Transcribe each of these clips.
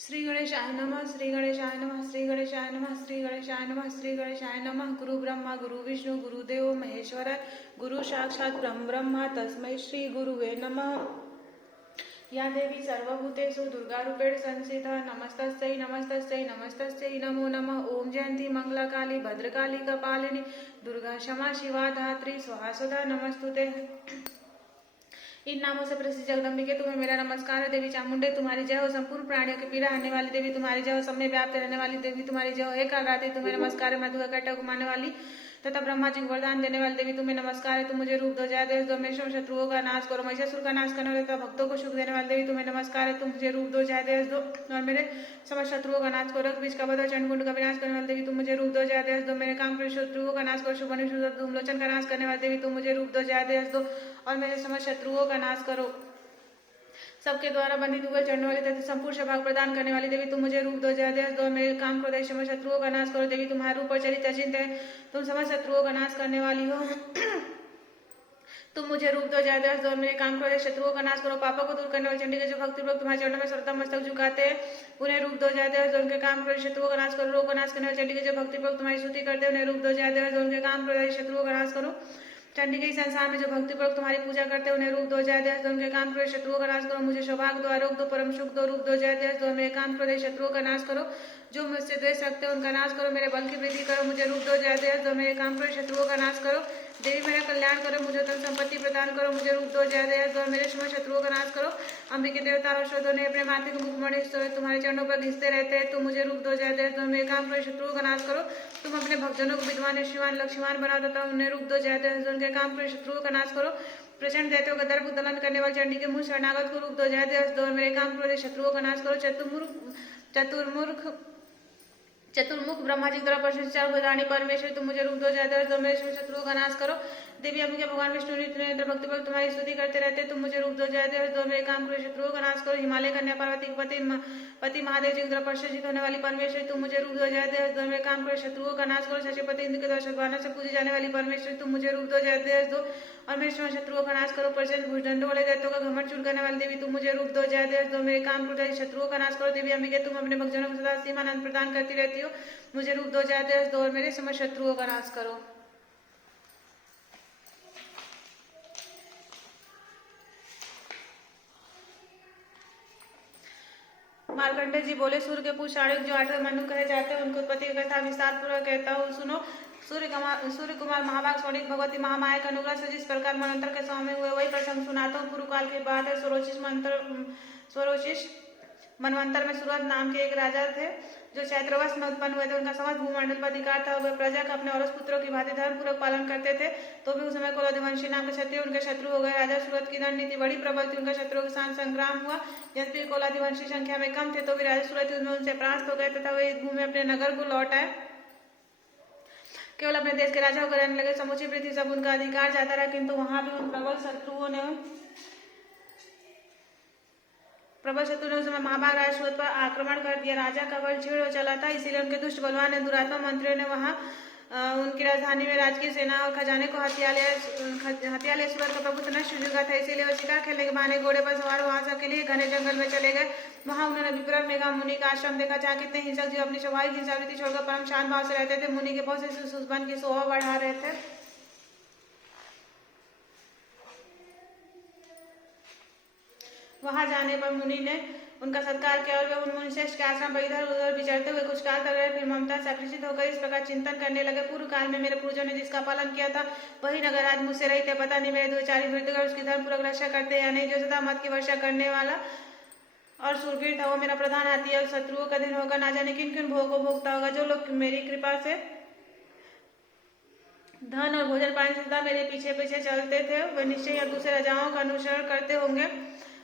श्री गणेशाय नमः श्री गणेशाय नमः श्री गणेशाय नमः श्री गणेशाय नमः श्री गणेशाय नमः। गुरु ब्रह्मा गुरु विष्णु गुरुदेव महेश्वर गुरु साक्षात् ब्रह्म तस्मै श्री गुरुवे नमः। या देवी सर्वभूतेषु दुर्गारूपेण संस्थिता नमस्तस्यै नमस्तस्यै नमस्तस्यै नमो नमः। ओम जयंती मंगलाकाली भद्रकाली कपालिनी दुर्गा क्षमा शिवा धात्री स्वाहा सुधा नमस्तुते। इन नामों से प्रसिद्ध जगदम्बिके तुम्हें मेरा नमस्कार है। देवी चामुंडे तुम्हारी जय हो। संपूर्ण प्राणियों की पीड़ा हरने वाली देवी तुम्हारी जय हो। सब में व्याप्त रहने वाली देवी तुम्हारी जय हो। हे कालरात्रि तुम्हें नमस्कार है। मधुआ काटा घुमाने वाली तथा ब्रह्मा जी को वरदान देने वाली देवी तुम्हें नमस्कार है। तुम मुझे रूप दो, जय देश दो, मेरे शत्रुओं का नाश करो। महिषासुर का नाश करने वाले तथा भक्तों को सुख देने वाली देवी तुम्हें नमस्कार है। तुम मुझे रूप दो, जय देश दो और मेरे समस्त शत्रुओं का नाश करो। बीच का बदल चंडमुंड का विनाश करने वाली देवी तुम मुझे रूप दो, जय देश दो, मेरे काम के शत्रुओं का नाश करो। शुभ धूमलोचन का नाश करने वाली देवी तुम मुझे रूप दो, जय देश दो और मेरे समस्त शत्रुओं का नाश करो। सबके द्वारा बंधित हुए चढ़ने वाली तथा संपूर्ण सौभाग्य प्रदान करने वाली देवी तुम मुझे रूप दो, जय देश दो, मेरे काम क्रोध समस्त शत्रुओं का नाश करो। देवी तुम्हारा रूप और चरित्र अचिंत्य है। तुम समस्त शत्रुओं का नाश करने वाली हो। तुम मुझे रूप दो, जय देश दो, मेरे काम क्रोध शत्रुओं का नाश करो। पापों को दूर करने वाले चंडी के जो भक्ति लोग तुम्हारे चरणों में श्रद्धा मस्तक झुकाते हैं उन्हें रूप दो, जय देश दो, उनके काम क्रोध शत्रुओं का नाश करो। रोग का नाश करने वाले चंडी के जो भक्ति लोग तुम्हारी स्तुति करते हैं उन्हें रूप दो, जय देश दो, उनके काम क्रोध शत्रुओं का नाश करो। चंडी के संसार में जो भक्तिपूर्वक तुम्हारी पूजा करते हैं उन्हें रूप दो, जय देश दो, उनके काम क्रोध शत्रुओं का नाश करो। मुझे सौभाग्य दो, आरोग्य दो, परम सुख दो, रूप दो, जय देश दो, मेरे काम क्रोध शत्रुओं का नाश करो। जो मुझसे द्वेष रखते हैं उनका नाश करो। मेरे बल की वृद्धि करो। मुझे रूप दो, जय देश दो, मेरे काम क्रोध शत्रुओं का नाश करो। देवी मेरा कल्याण करो। मुझे धन संपत्ति प्रदान करो। मुझे रूप दो, जय देश दो, मेरे समस्त शत्रुओं का नाश करो। अंबिके देवता औषधों ने अपने माथे के मुखमणि तुम्हारे चरणों पर घिसते रहते हैं। तुम मुझे रूप दो, जय देश दो, मेरे काम क्रोध शत्रुओं का नाश करो। तुम अपने भक्तजनों को विद्वान श्रीवान लक्ष्मीवान बनाओ तथा उन्हें रूप दो, जय देश दो, उनके काम क्रोध शत्रुओं का नाश करो। प्रचंड दैत्यों का दर्प दलन करने वाले चंडी के मुंह शरणागत को रूप दो, जय देश दो, मेरे काम क्रोध शत्रुओं का नाश करो। चतुर्मुख ब्रह्मा जी द्वारा प्रशिक्षित चार भुजानी परमेश्वरी तुम मुझे रूप दो, जय देश दो, मेरे शत्रुओं का नाश करो। देवी अंबिका भगवान विष्णु नित्य भक्ति भक्त तुम्हारी स्तुति करते रहते। तुम मुझे रूप दो, जय देश दो, मेरे काम क्रोध शत्रुओं का नाश करो। हिमालय कन्या पार्वती के पति महादेव जी द्वारा प्रशिक्षित होने वाली परमेश्वरी तुम मुझे रूप दो, जय देश दो, मेरे काम क्रोध शत्रुओं का नाश करो। शशिपति इंद्र के द्वारा सद्भावना से पूजी जाने वाली परमेश्वरी तुम मुझे रूप दो, जय देश दो और मेरे समस्त शत्रुओं का नाश करो। प्रचंड भुजदंडों वाले दैत्यों का घमंड चूर करने वाली देवी तुम मुझे रूप दो, जय देश दो, मेरे काम क्रोध शत्रुओं का नाश करो। देवी अंबिके तुम अपने भक्तजनों को सदा सीमा आनंद प्रदान करती रहती हो। मुझे रूप दो, जय देश दो और मेरे समस्त शत्रुओं का नाश करो। मार्कंडेय जी बोले, सूर्य के पुत्र शाणिक जो 8वें मनु कहे जाते हैं उनकी उत्पत्ति की कथा विस्तार पूर्वक कहता हूँ, सुनो। सूर्य कुमार महाभाग स्वणिक भगवती महामाया का अनुग्रह से जिस प्रकार मनंत्र के स्वामी हुए वही प्रसंग सुनाता हूँ। पूर्व काल की बात है। स्वरोचिष मनवंतर में सूरज नाम के एक राजा थे जो चैत्रवश में उत्पन्न हुए थे। उनका समस्त भूमंडल पर अधिकार था। वे प्रजा का अपने औरस पुत्रों की भांति धर्म पूर्वक पालन करते थे। तो भी उस समय कोलादिवंशी नाम के क्षत्रिय उनके शत्रु हो गए। राजा सूरत की दंड नीति बड़ी प्रबल थी। उनका शत्रुओं के साथ संग्राम हुआ। यद्यपि कोलादिवंशी संख्या में कम थे तो भी राजा सूरत युद्ध में उनसे परास्त हो गए तथा वे युद्ध में अपने नगर को लौट आए। केवल अपने देश के राजा होकर रहने लगे। समुची पृथ्वी सब उनका अधिकार जाता रहा, किंतु वहां भी उन प्रबल शत्रु ने उस समय महाभाग राज सूरत पर आक्रमण कर दिया। राजा का बल क्षीण हो चला था, इसीलिए उनके दुष्ट बलवान ने दुरात्मा मंत्रियों ने वहां उनकी राजधानी में राजकीय सेना और खजाने को हथिया लिया। सूरत का प्रभुत्व नष्ट हो चुका था, इसीलिए वो शिकार खेलने के बहाने घोड़े पर सवार वहां से अकेले घने जंगल में चले गए। वहां उन्होंने विप्र मेघा मुनि का आश्रम देखा, जहाँ कितने हिंसक जीव अपनी स्वाभाविक हिंसावृत्ति छोड़कर परम शांत भाव से रहते थे। मुनि के बहुत से सुसबन की शोभा बढ़ा रहे थे। वहां जाने पर मुनि ने उनका सत्कार किया और वे उन मुनिश्रेष्ठ के आश्रम पर इधर उधर विचरते हुए कुछ काल तक रहे। फिर ममता से आकर्षित होकर इस प्रकार चिंतन करने लगे, पूर्व काल में मेरे पूर्वजों ने जिसका पालन किया था वही नगर आज मुझसे रहित है। पता नहीं मेरे द्वचारी वृद्धगण उसकी धर्मपूर्वक रक्षा करते या नहीं। जो सदा मत की वर्षा करने वाला और सूरवीर था वो मेरा प्रधान हाथी है। शत्रुओं का दिन होगा, ना जाने किन किन भोगों भोगता होगा। जो लोग मेरी कृपा से धन और भोजन पाने से सदा मेरे पीछे पीछे चलते थे वे निश्चय या दूसरे राजाओं का अनुसरण करते होंगे।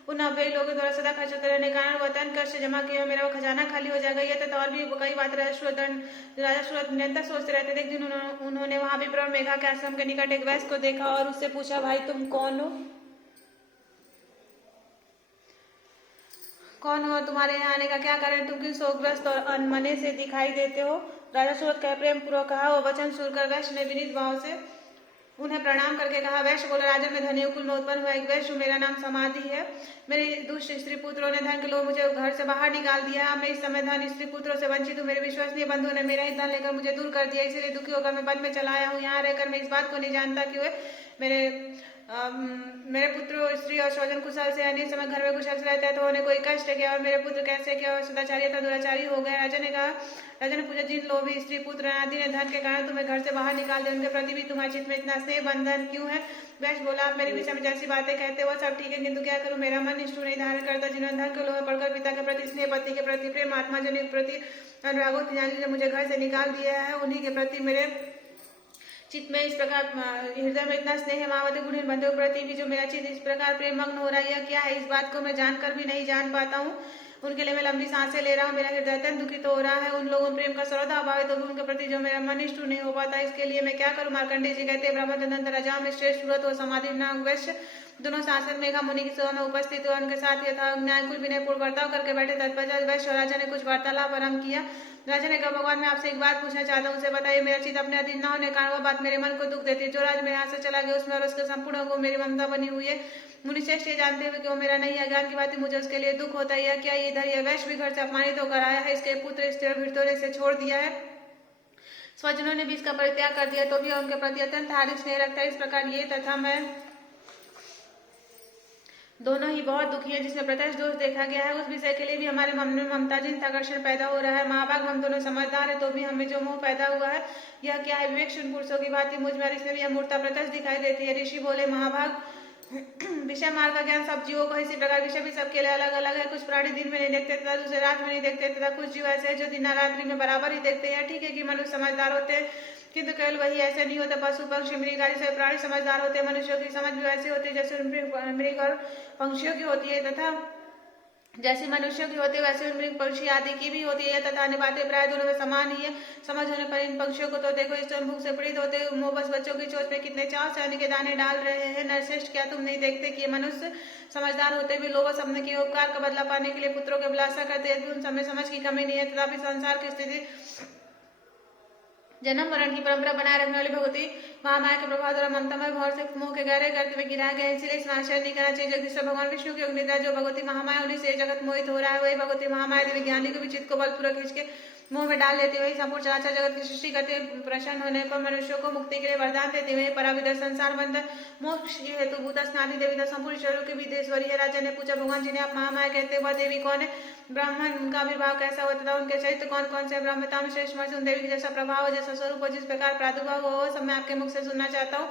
उन अव्ययी लोगों द्वारा सदा खर्च होते रहने के कारण वह अत्यंत कष्ट जमा किया मेरा वो खजाना खाली हो जाएगा। यह तथा और भी कई बात राजा सूरत निरंतर सोचते रहते थे। एक दिन उन्होंने वहां भी विप्र मेघा के आश्रम के निकट एक वैश्य को देखा और उससे पूछा, भाई तुम कौन हो? तुम्हारे यहाँ आने का क्या कारण? तुम किस शोकग्रस्त और अनमने से दिखाई देते हो? राजा सूरत का प्रेम पूर्वक कहा। वो वचन सुनकर वैश्य ने विनीत भाव से उन्हें प्रणाम करके कहा, वैश्य बोला, राजन मैं धनी कुल में उत्पन्न हुआ एक वैश्य, मेरा नाम समाधि है। मेरे दुष्ट स्त्री पुत्रों ने धन के लोग मुझे घर से बाहर निकाल दिया। मैं इस समय धन स्त्री पुत्रों से वंचित हूँ। मेरे विश्वसनीय बंधु ने मेरा ही धन लेकर मुझे दूर कर दिया, इसीलिए दुखी होकर मैं वन में चला आया हूँ। यहाँ रहकर मैं इस बात को नहीं जानता कि वे मेरे पुत्र स्त्री और स्वजन कुशल से अन्य समय घर में कुशल से रहते हैं, तो उन्हें कोई कष्ट किया और मेरे पुत्र कैसे किया और सदाचारी तथा दुराचारी हो गए। राजा ने कहा, राजा ने पूछा, जिन लोभी स्त्री पुत्र आदि ने धन के कारण तुम्हें घर से बाहर निकाल दिया, उनके प्रति भी तुम्हारे चित्त में इतना स्नेह बंधन क्यों है? वैश्य बोला, आप मेरे विषय में जैसी बातें कहते हो सब ठीक है, किंतु क्या करूं, मेरा मन निष्ठुर नहीं धारण करता। जिन्होंने धन के लोभ में पड़कर पिता के प्रति स्नेह, पति के प्रति प्रेम, आत्मा जन के प्रति अनुरागो ने मुझे घर से निकाल दिया है, उन्हीं के प्रति मेरे चित्त में इस प्रकार हृदय में इतना स्नेह, मावती गुण बंधुओं के प्रति भी जो मेरा चित्त इस प्रकार प्रेम मग्न हो रहा है, क्या है? इस बात को मैं जानकर भी नहीं जान पाता हूँ। उनके लिए मैं लंबी सांसें ले रहा हूँ, मेरा हृदय अत्यंत दुखित हो रहा है। उन लोगों प्रेम का सर्वथा अभाव है, तो भी उनके प्रति जो मेरा मन निष्ठुर नहीं हो पाता, इसके लिए मैं क्या करूँ? मार्कंडेय जी कहते हैं, ब्रह्मदंत राजा में श्रेष्ठ सूरत और समाधि नाग वैश्य दोनों शासन मेघा मुनि की सेवा में उपस्थित हुए, उनके साथ यथा न्यायकुल विनयपूर्ण वर्ताव करके बैठे। तत्पश्चात वैश्य और राजा ने कुछ वार्तालाप आरंभ किया। राजा ने कहा, भगवान मैं आपसे एक बात पूछना चाहता हूँ, उसे बताइए। मेरा चित्त अपने अधीन न होने कारण वह बात मेरे मन को दुख देती है। जो राज मेरे यहाँ से चला गया उसमें और उसके संपूर्ण को मेरी ममता बनी हुई है। मुनि श्रेष्ठ ये जानते हुए कि वो मेरा नहीं है, ज्ञान की बात मुझे उसके लिए दुख होता है। क्या इधर यह वैश्य भी घर से अपमानित होकर आया है? इसके पुत्र स्त्री और भृत्यों ने इसे छोड़ दिया है, स्वजनों ने भी इसका परित्याग कर दिया, तो भी उनके प्रति अत्यंत हार्दिक स्नेह रखता है। इस प्रकार ये तथा मैं दोनों ही बहुत दुखी है, जिसमें प्रत्यक्ष दोष देखा गया है, उस विषय के लिए भी हमारे मन में ममता जिन आकर्षण पैदा हो रहा है। महाभाग हम दोनों समझदार है, तो भी हमें जो मोह पैदा हुआ है यह क्या है? विवेकशील पुरुषों की भांति मुझ में इसमें भी यह मूर्ता प्रत्यक्ष दिखाई देती है। ऋषि बोले, महाभाग विषय मार्ग का ज्ञान सब जीवों को इसी प्रकार विषय भी सबके लिए अलग अलग है। कुछ प्राणी दिन में नहीं देखते तथा दूसरे रात में नहीं देखते, तथा कुछ जीव ऐसे हैं जो दिन रात्रि में बराबर ही देखते हैं। ठीक है कि मनुष्य समझदार होते हैं, किंतु केवल वही ऐसे नहीं होते। पशु पक्षी मृग आदि से प्राणी समझदार होते हैं। मनुष्यों की समझ भी वैसी होती है जैसे मृग और पक्षियों की होती है, तथा जैसी मनुष्यों की होती है वैसे मृग पक्षी आदि की भी होती है, तथा अन्य बातें प्राय दोनों में समान ही है। समझ होने पर इन पक्षियों को तो देखो, इस भूख से पीड़ित होते मोबस बच्चों की चोट में कितने चाव से अन्न के दाने डाल रहे हैं। नरश्रेष्ठ, क्या तुम नहीं देखते कि मनुष्य समझदार होते भी लोभ अपने के उपकार का बदला पाने के लिए पुत्रों के अभिलाषा करते हैं? उन समय समझ की कमी नहीं है, तथापि संसार की स्थिति जन्म मरण की परंपरा बनाए रखने वाली भगवती महामाया के प्रभाव द्वारा ममतामय भाव से मोह के गहरे गर्त में गिराया गया, इसलिए इसमें आश्चर्य नहीं करना चाहिए। जगदीश्वर भगवान विष्णु की अग्निद्रा जो भगवती महामाया उन्हीं से जगत मोहित हो रहा है, वही भगवती महामाया देवी ज्ञानी के विचित को बलपूर्वक खींच के मुंह में डाल लेती, वही संपूर्ण चराचर जगत की सृष्टि करते, प्रसन्न होने पर मनुष्यों को मुक्ति के लिए वरदान देती, वही पराविदर संसार बंधन मोक्ष की हेतु भूता स्नानी देवी संपूर्ण ईश्वरों की विदेश्वरी है। राजा ने पूछा, भगवान जिन्हें आप महामाया कहते हैं वह देवी कौन है? ब्राह्मण, उनका आविर्भाव कैसा होता था? उनके चरित्र कौन कौन से? ब्रह्मता में श्रेष्ठ उन देवी की जैसा प्रभाव हो, जैसा स्वरूप हो, जिस प्रकार प्रादुर्भाव हो, सब मैं आपके मुख से सुनना चाहता हूँ।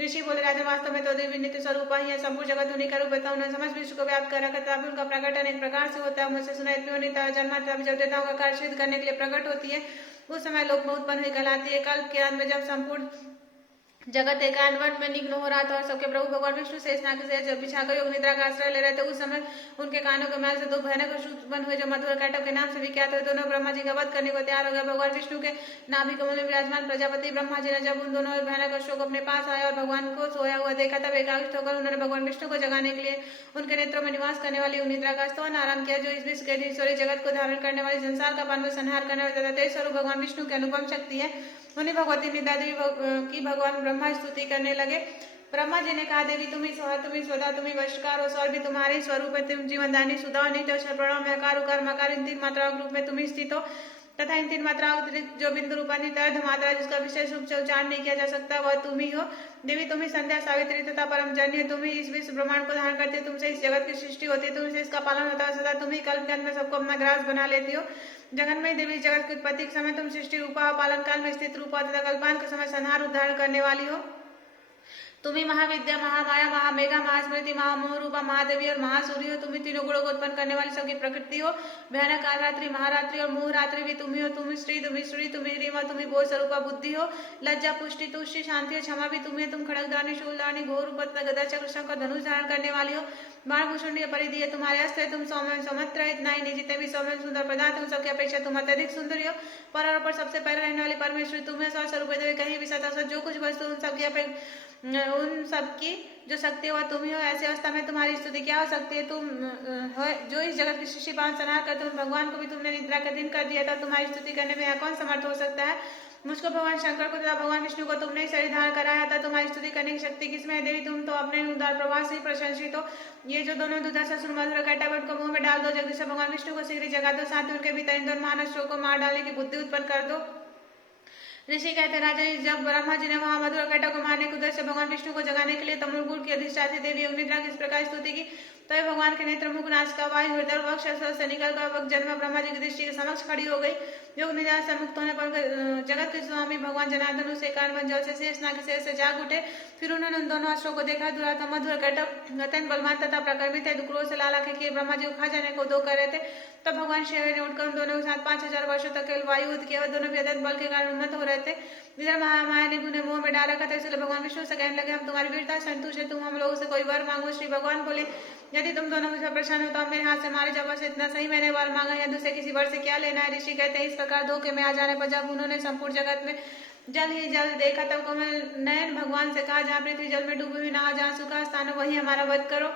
ऋषि बोले, राजा वास्तव में तो देवी नित्य स्वरूप ही है, संपूर्ण जगत उन्हीं का रूप है। उन्होंने समझ विश्व को व्याप्त कर रखा, तभी उनका प्रकटन एक प्रकार से होता है। मुझसे सुना जन्मा तभी जब देवताओं का कार्य सिद्ध करने के लिए प्रकट होती है, उस समय लोक में उत्पन्न हुई कहलाती है। कल्प के अंत में जब संपूर्ण जगत एकांतवट में निग्न हो रहा था और सबके प्रभु भगवान विष्णु से स्नान से जब बिछाकर योग निद्रा का आश्रय ले रहे थे, उस समय उनके कानों के मैल से दो भयानक अशुभ उत्पन्न हुए जो मधुर कैटव के नाम से विख्यात हुए। दोनों ब्रह्मा जी का वध करने को तैयार हो गए। भगवान विष्णु के नाभि कमल में विराजमान प्रजापति ब्रह्मा जी ने जब उन दोनों भयानक अशुभ को अपने पास आए और भगवान को सोया हुआ देखा, तब एकाग्रत होकर उन्होंने भगवान विष्णु को जगाने के लिए उनके नेत्रों में निवास करने वाली निद्रा का स्तवन आरंभ किया, जो इस विश्व के ईश्वरी जगत को धारण करने वाली संसार का पान संहार करने वाले तेज स्वरूप भगवान विष्णु की अनुपम शक्ति है। उन्हीं भगवती निदा देवी की भगवान ब्रह्मा स्तुति करने लगे। ब्रह्मा जी ने कहा, देवी तुम ही सोहा, तुम ही स्वदा, तुम ही वशकार हो, स्वर भी तुम्हारे स्वरूप है, तुम जीवनदानी सुधा और नित्य अक्षर प्रणव में अकार उकार मकार इन तीन मात्राओं के रूप में तुम ही स्थित हो, तथा इन तीन मात्राओं अतिरिक्त जो बिंदु रूपान्वित अर्ध मात्रा जिसका विशेष रूप से उच्चारण नहीं किया जा सकता वह तुम ही हो। देवी तुम ही संध्या सावित्री तथा परम जन्य, तुम ही इस विश्व ब्रह्मांड को धारण करती है, तुमसे इस जगत की सृष्टि होती है, तुमसे इसका पालन होता है, सदा तुम ही कल्प के अंत में सबको अपना ग्रास बना लेती हो। जगन्मयी देवी, जगत की उत्पत्ति के समय तुम सृष्टि रूपा, पालन काल में स्थित रूपा तथा कल्पांत के समय संहार उद्धारण करने वाली हो। तुम ही महाविद्या, महामाया, महामेघा, महास्मृति, महामोह रूपा, महादेवी और महासूरी हो। तुम ही तीनों गुणों को उत्पन्न करने वाली सबकी प्रकृति हो। भयानक काल रात्रि, महारात्रि और मोह रात्रि भी तुम ही हो। तुम ही श्री, तुम ही श्री, तुम ही रीमा, तुम ही बोध स्वरूपा बुद्धि हो। लज्जा, पुष्टि, तुष्टि, शांति और क्षमा भी तुम ही। तुम खड़गदानी, शूलदानी, घोर रूप, गदा, चक्र, शंख, धनुष धारण करने वाली हो। बाण भूषण परिधि है तुम्हारे अस्त्र है। तुम सौम्य सौमत्र, इतना ही नहीं, जितने भी सौम्य सुंदर पदार्थ उन सबकी अपेक्षा तुम अत्यधिक सुंदर हो। पर और पर सबसे पहले रहने वाली परमेश्वरी तुम है। स्वरूप देवी, कहीं भी सत जो कुछ वस्तु उन सबकी उन सबकी जो शक्ति वह तुम ही हो। ऐसी अवस्था में तुम्हारी स्तुति क्या हो सकती है? तुम हो जो इस जगत की सृष्टि पालन संहार करते उन भगवान को भी तुमने निद्रा का दिन कर दिया था। तुम्हारी स्तुति करने में यह कौन समर्थ हो सकता है? मुझको भगवान शंकर को तथा भगवान विष्णु को तुमने ही शरीर धारण कराया था। तुम्हारी स्तुति करने की शक्ति किसमें है देवी? तुम तो अपने उदार प्रभाव से ही प्रशंसित हो। ये जो दोनों दुर्दशासुर मधुर कैटव उनको मुंह में डाल दो। जगदीश भगवान विष्णु को शीघ्र जगा दो, साथ ही उनके भीतर इन दोनों महानष्टों को मार डालने की बुद्धि उत्पन्न कर दो। ऋषि कहते राजा, जब ब्रह्मा जी ने वहां मधुर कैटव को मारने के उद्देश्य से भगवान विष्णु को जगाने के लिए तमोल गुण की अधिष्ठात्री देवी योगनिद्रा की इस प्रकार स्तुति की, तो भगवान के नेत्र मुख नाश का वायु हृदय वक्ष से निकलकर वक्त जन्म ब्रह्मा जी की दृष्टि के समक्ष खड़ी हो गई। योग निद्रा से मुक्त होने पर जगत के स्वामी भगवान जनार्दन उसे कारण जल से शेष नाग के शेष से जाग उठे। फिर उन्होंने उन दोनों अस्त्रों को देखा। दुरात्मा मधुर कैटव अत्यंत बलवान तथा प्रकर्मित है, क्रोध से लाल आंखें किए ब्रह्मा जी को खा जाने को दो कर रहे थे। तब भगवान शिव ने उठकर उन दोनों के साथ 5000 वर्षों तक वायु युद्ध किया। दोनों भी अत्यंत बल के कारण उन्नत हो रहे थे। इधर महामाया ने उन्हें मुंह में डाल रखा था, इसलिए भगवान विष्णु से कहने लगे, हम तुम्हारी वीरता संतुष्ट है, तुम हम लोगों से कोई वर मांगो। श्री भगवान बोले, यदि तुम दोनों मुझ पर प्रसन्न हो तो मेरे हाथ से मारे जब से इतना सही मैंने वर मांगा, या दूसरे किसी वर से क्या लेना है? ऋषि कहते हैं, इस प्रकार धोखे में आ जाने पर जब उन्होंने संपूर्ण जगत में जल ही जल देखा, तब कमल नयन भगवान से कहा, जहाँ पृथ्वी जल में डूबी हुई ना, जहाँ सूखा स्थान हो वही हमारा वध करो।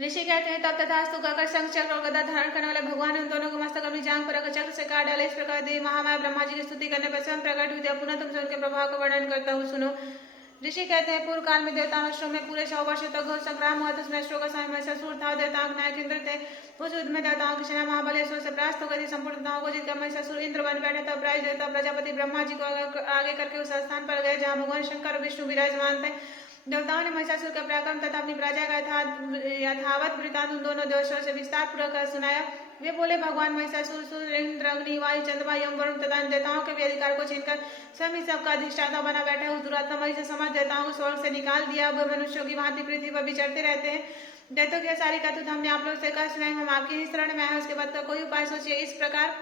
ऋषि कहते हैं, तब तथास्तु कहकर शंख चक्र और गदा धारण करने वाले भगवान ने उन दोनों को मस्तक अपनी जांघ पर चक्र से काट डाला। इस प्रकार देवी महामाया ब्रह्मा जी की स्तुति करने पर स्वयं प्रकट हुई थी। अब पुनः तुमसे उनके प्रभाव का वर्णन करता हूँ, सुनो। ऋषि कहते हैं, पूर्व काल में देवताओं में पूरे 100 वर्षों तक घोर संग्राम हुआ। उसमें अस्त्रों का समय महिषासुर था। देवताओं के नायक इंद्र थे। उस युद्ध में देवताओं की सेना महाबलेश्वर से परास्त हो गई। संपूर्ण देवताओं को जीतकर महिषासुर इंद्र बन बैठा था। प्राय देवता प्रजापति ब्रह्मा जी को आगे करके उस स्थान पर गए जहाँ भगवान शंकर और विष्णु विराजमान थे। देवताओं ने महिषासुर का पराक्रम तथा अपनी प्रजा का यथावत वृतांत उन दोनों देवताओं से विस्तार पूर्वक सुनाया। वे बोले, भगवान महिषासुर सूर्य इंद्र अग्नि वायु चंद्रमा यम वरुण तथा देवताओं के भी अधिकार को छीनकर स्वयं सबका अधिष्ठाता बना बैठा है। दुरात्मा मई से समझ देवताओं को स्वर्ग से निकाल दिया। अब मनुष्यों की भांति पृथ्वी पर विचरते रहते हैं। दैत्यों की सारी कथुत हमने आप लोग से कहा सुनाई, हम आपके ही शरण में आए, उसके बाद का कोई उपाय सोचिए। इस प्रकार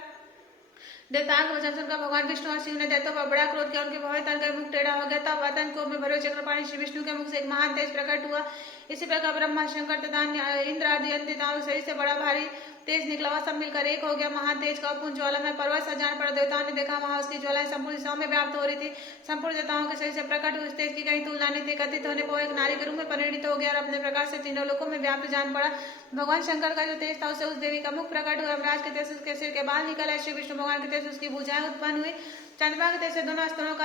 देवताओं के वचन सुनकर भगवान विष्णु और शिव ने दैत्यों पर बड़ा क्रोध किया। उनके भय तन का मुख टेढ़ा हो गया। तब आतंक को में भरे चक्रपाणी श्री विष्णु के मुख से एक महान तेज प्रकट हुआ। इसी प्रकार ब्रह्मा शंकर तथा इंद्र आदि अंतिताओं शरीर से बड़ा भारी तेज निकला हुआ, सब मिलकर एक हो गया। महान तेज का पुंज ज्वाला में पर्वत सा जान पड़ा। देवताओं ने देखा वहां उसकी ज्वालाएं संपूर्ण दिशाओं में व्याप्त हो रही थी। संपूर्ण देवताओं के शरीर से प्रकट हुई उस तेज की कहीं तुलना नहीं थी। कथित होने पर एक नारी के रूप में परिणित हो गया और अपने प्रकार से तीनों लोकों में व्याप्त जान पड़ा। भगवान शंकर का जो तेज था उससे उस देवी का मुख प्रकट हुआ। यमराज के तेज उसके सिर के बाल निकले। श्री विष्णु भगवान के तेज उसकी भुजाएं उत्पन्न हुई। चंद्रमा के तेज से दोनों स्तनों का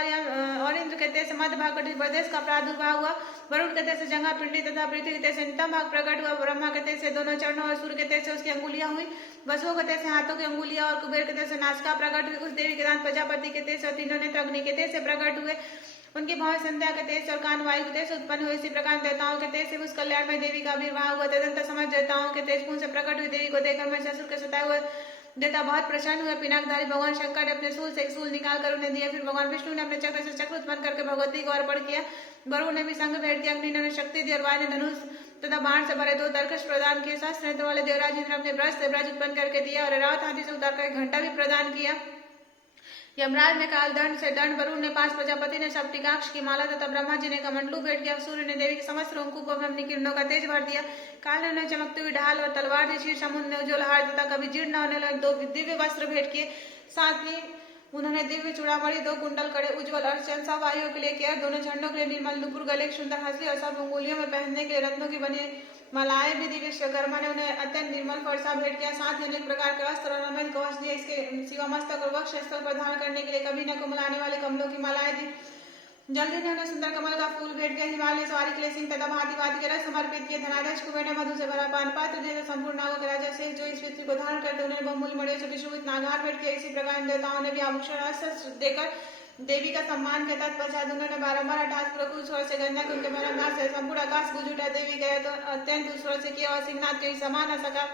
और इंद्र के तेज से मध्य भाग कटित प्रदेश का प्रादुर्भाव हुआ। वरुण के तेज से जंगा पिंडी तथा पृथ्वी के तेज से नितम भाग प्रकट हुआ। ब्रह्मा के तेज से दोनों चरणों और सूर्य के तेज से उसकी अंगुलियां हुई। वसुओं के तेज से हाथों की अंगुलियां और कुबेर के तेज से नासिका प्रकट हुई। उस देवी के दांत प्रजापति के तेज और तीनों नेत्र अग्नि के तेज से प्रकट हुए। उनकी भौं संध्या के तेज और कान वायु के तेज उत्पन्न हुए। इसी प्रकार देवताओं के तेज से उस कल्याण में देवी का आविर्भाव हुआ। तदंतर समझ देवताओं के तेज पुंज से प्रकट हुई देवी को देखकर महिषासुर के सताए हुए देवता बहुत प्रसन्न हुए। पिनाकधारी भगवान शंकर ने अपने सूल से एक सूल निकालकर उन्हें दिया। फिर भगवान विष्णु ने अपने चक्र से चक्र उत्पन्न करके भगवती को अर्पण किया। वरुण ने भी संग भेंट किया। अग्नि ने शक्ति दी और वायु ने धनुष तथा बाण से भरे 2 तरकश प्रदान किए। सहस्त्र नेत्र वाले देवराज इंद्र अपने ब्रज से ब्रज उत्पन्न करके दिया और रावत हाथी से उतारकर एक घंटा भी प्रदान किया। यमराज ने काल दंड से दंड, वरुण ने 5, प्रजापति ने सप्तिकाक्ष की माला तथा ब्रह्मा जी ने कमंडलू भेंट किया। सूर्य ने देवी के समस्त रोमकूपों में अपनी किरणों का तेज भर दिया। काल ने उन्हें चमकती हुई ढाल और तलवार दी। क्षीर समुद्र ने उज्ज्वल हार तथा कभी जीर्ण न होने लगे 2 दिव्य वस्त्र भेंट किए। साथ ही उन्होंने दिव्य चूड़ामणि, 2 कुंडल कड़े उज्ज्वल अर्चन, सब वायुओं के लिए किया। दोनों झंडों के लिए निर्मल नुपुर, गले की सुंदर हंसली और सब अंगुलियों में पहनने के लिए रत्नों की बनी मालाएं भी दी। विश्वकर्मा ने उन्हें अत्यंत निर्मल फरसा भेंट किया। साथ ही अनेक प्रकार के वस्त्र और अनंत कवच दिए। इसके सिवा मस्तक और वक्ष स्थल पर धारण करने के लिए कभी न कुमलाने वाले कमलों की मालाएं दी। जल्दी ने उन्हें सुंदर कमल का फूल भेंट किया। हिमालय सवारी के लिए सिंह तथा भांति भांति के रस समर्पित किए। धनाध्यक्ष कुबेर ने मधु से भरा पान पात्र दिए। संपूर्ण नागों के राजा शेष जो इस पृथ्वी को धारण करते उन्हें बहुमूल्य मणियों से विशोभित नागहार भेंट किया। इसी प्रकार देवताओं ने भी आभूषण अस्त्र देकर देवी का सम्मान किया। तत्पश्चात उन्होंने बारंबार अट्ठास स्वर से गंगा के उनके मैदान से संपूर्ण आकाश गूंज उठा। देवी गया तो अत्यंत स्वर से किया और सिंहनाथ के समान न सका।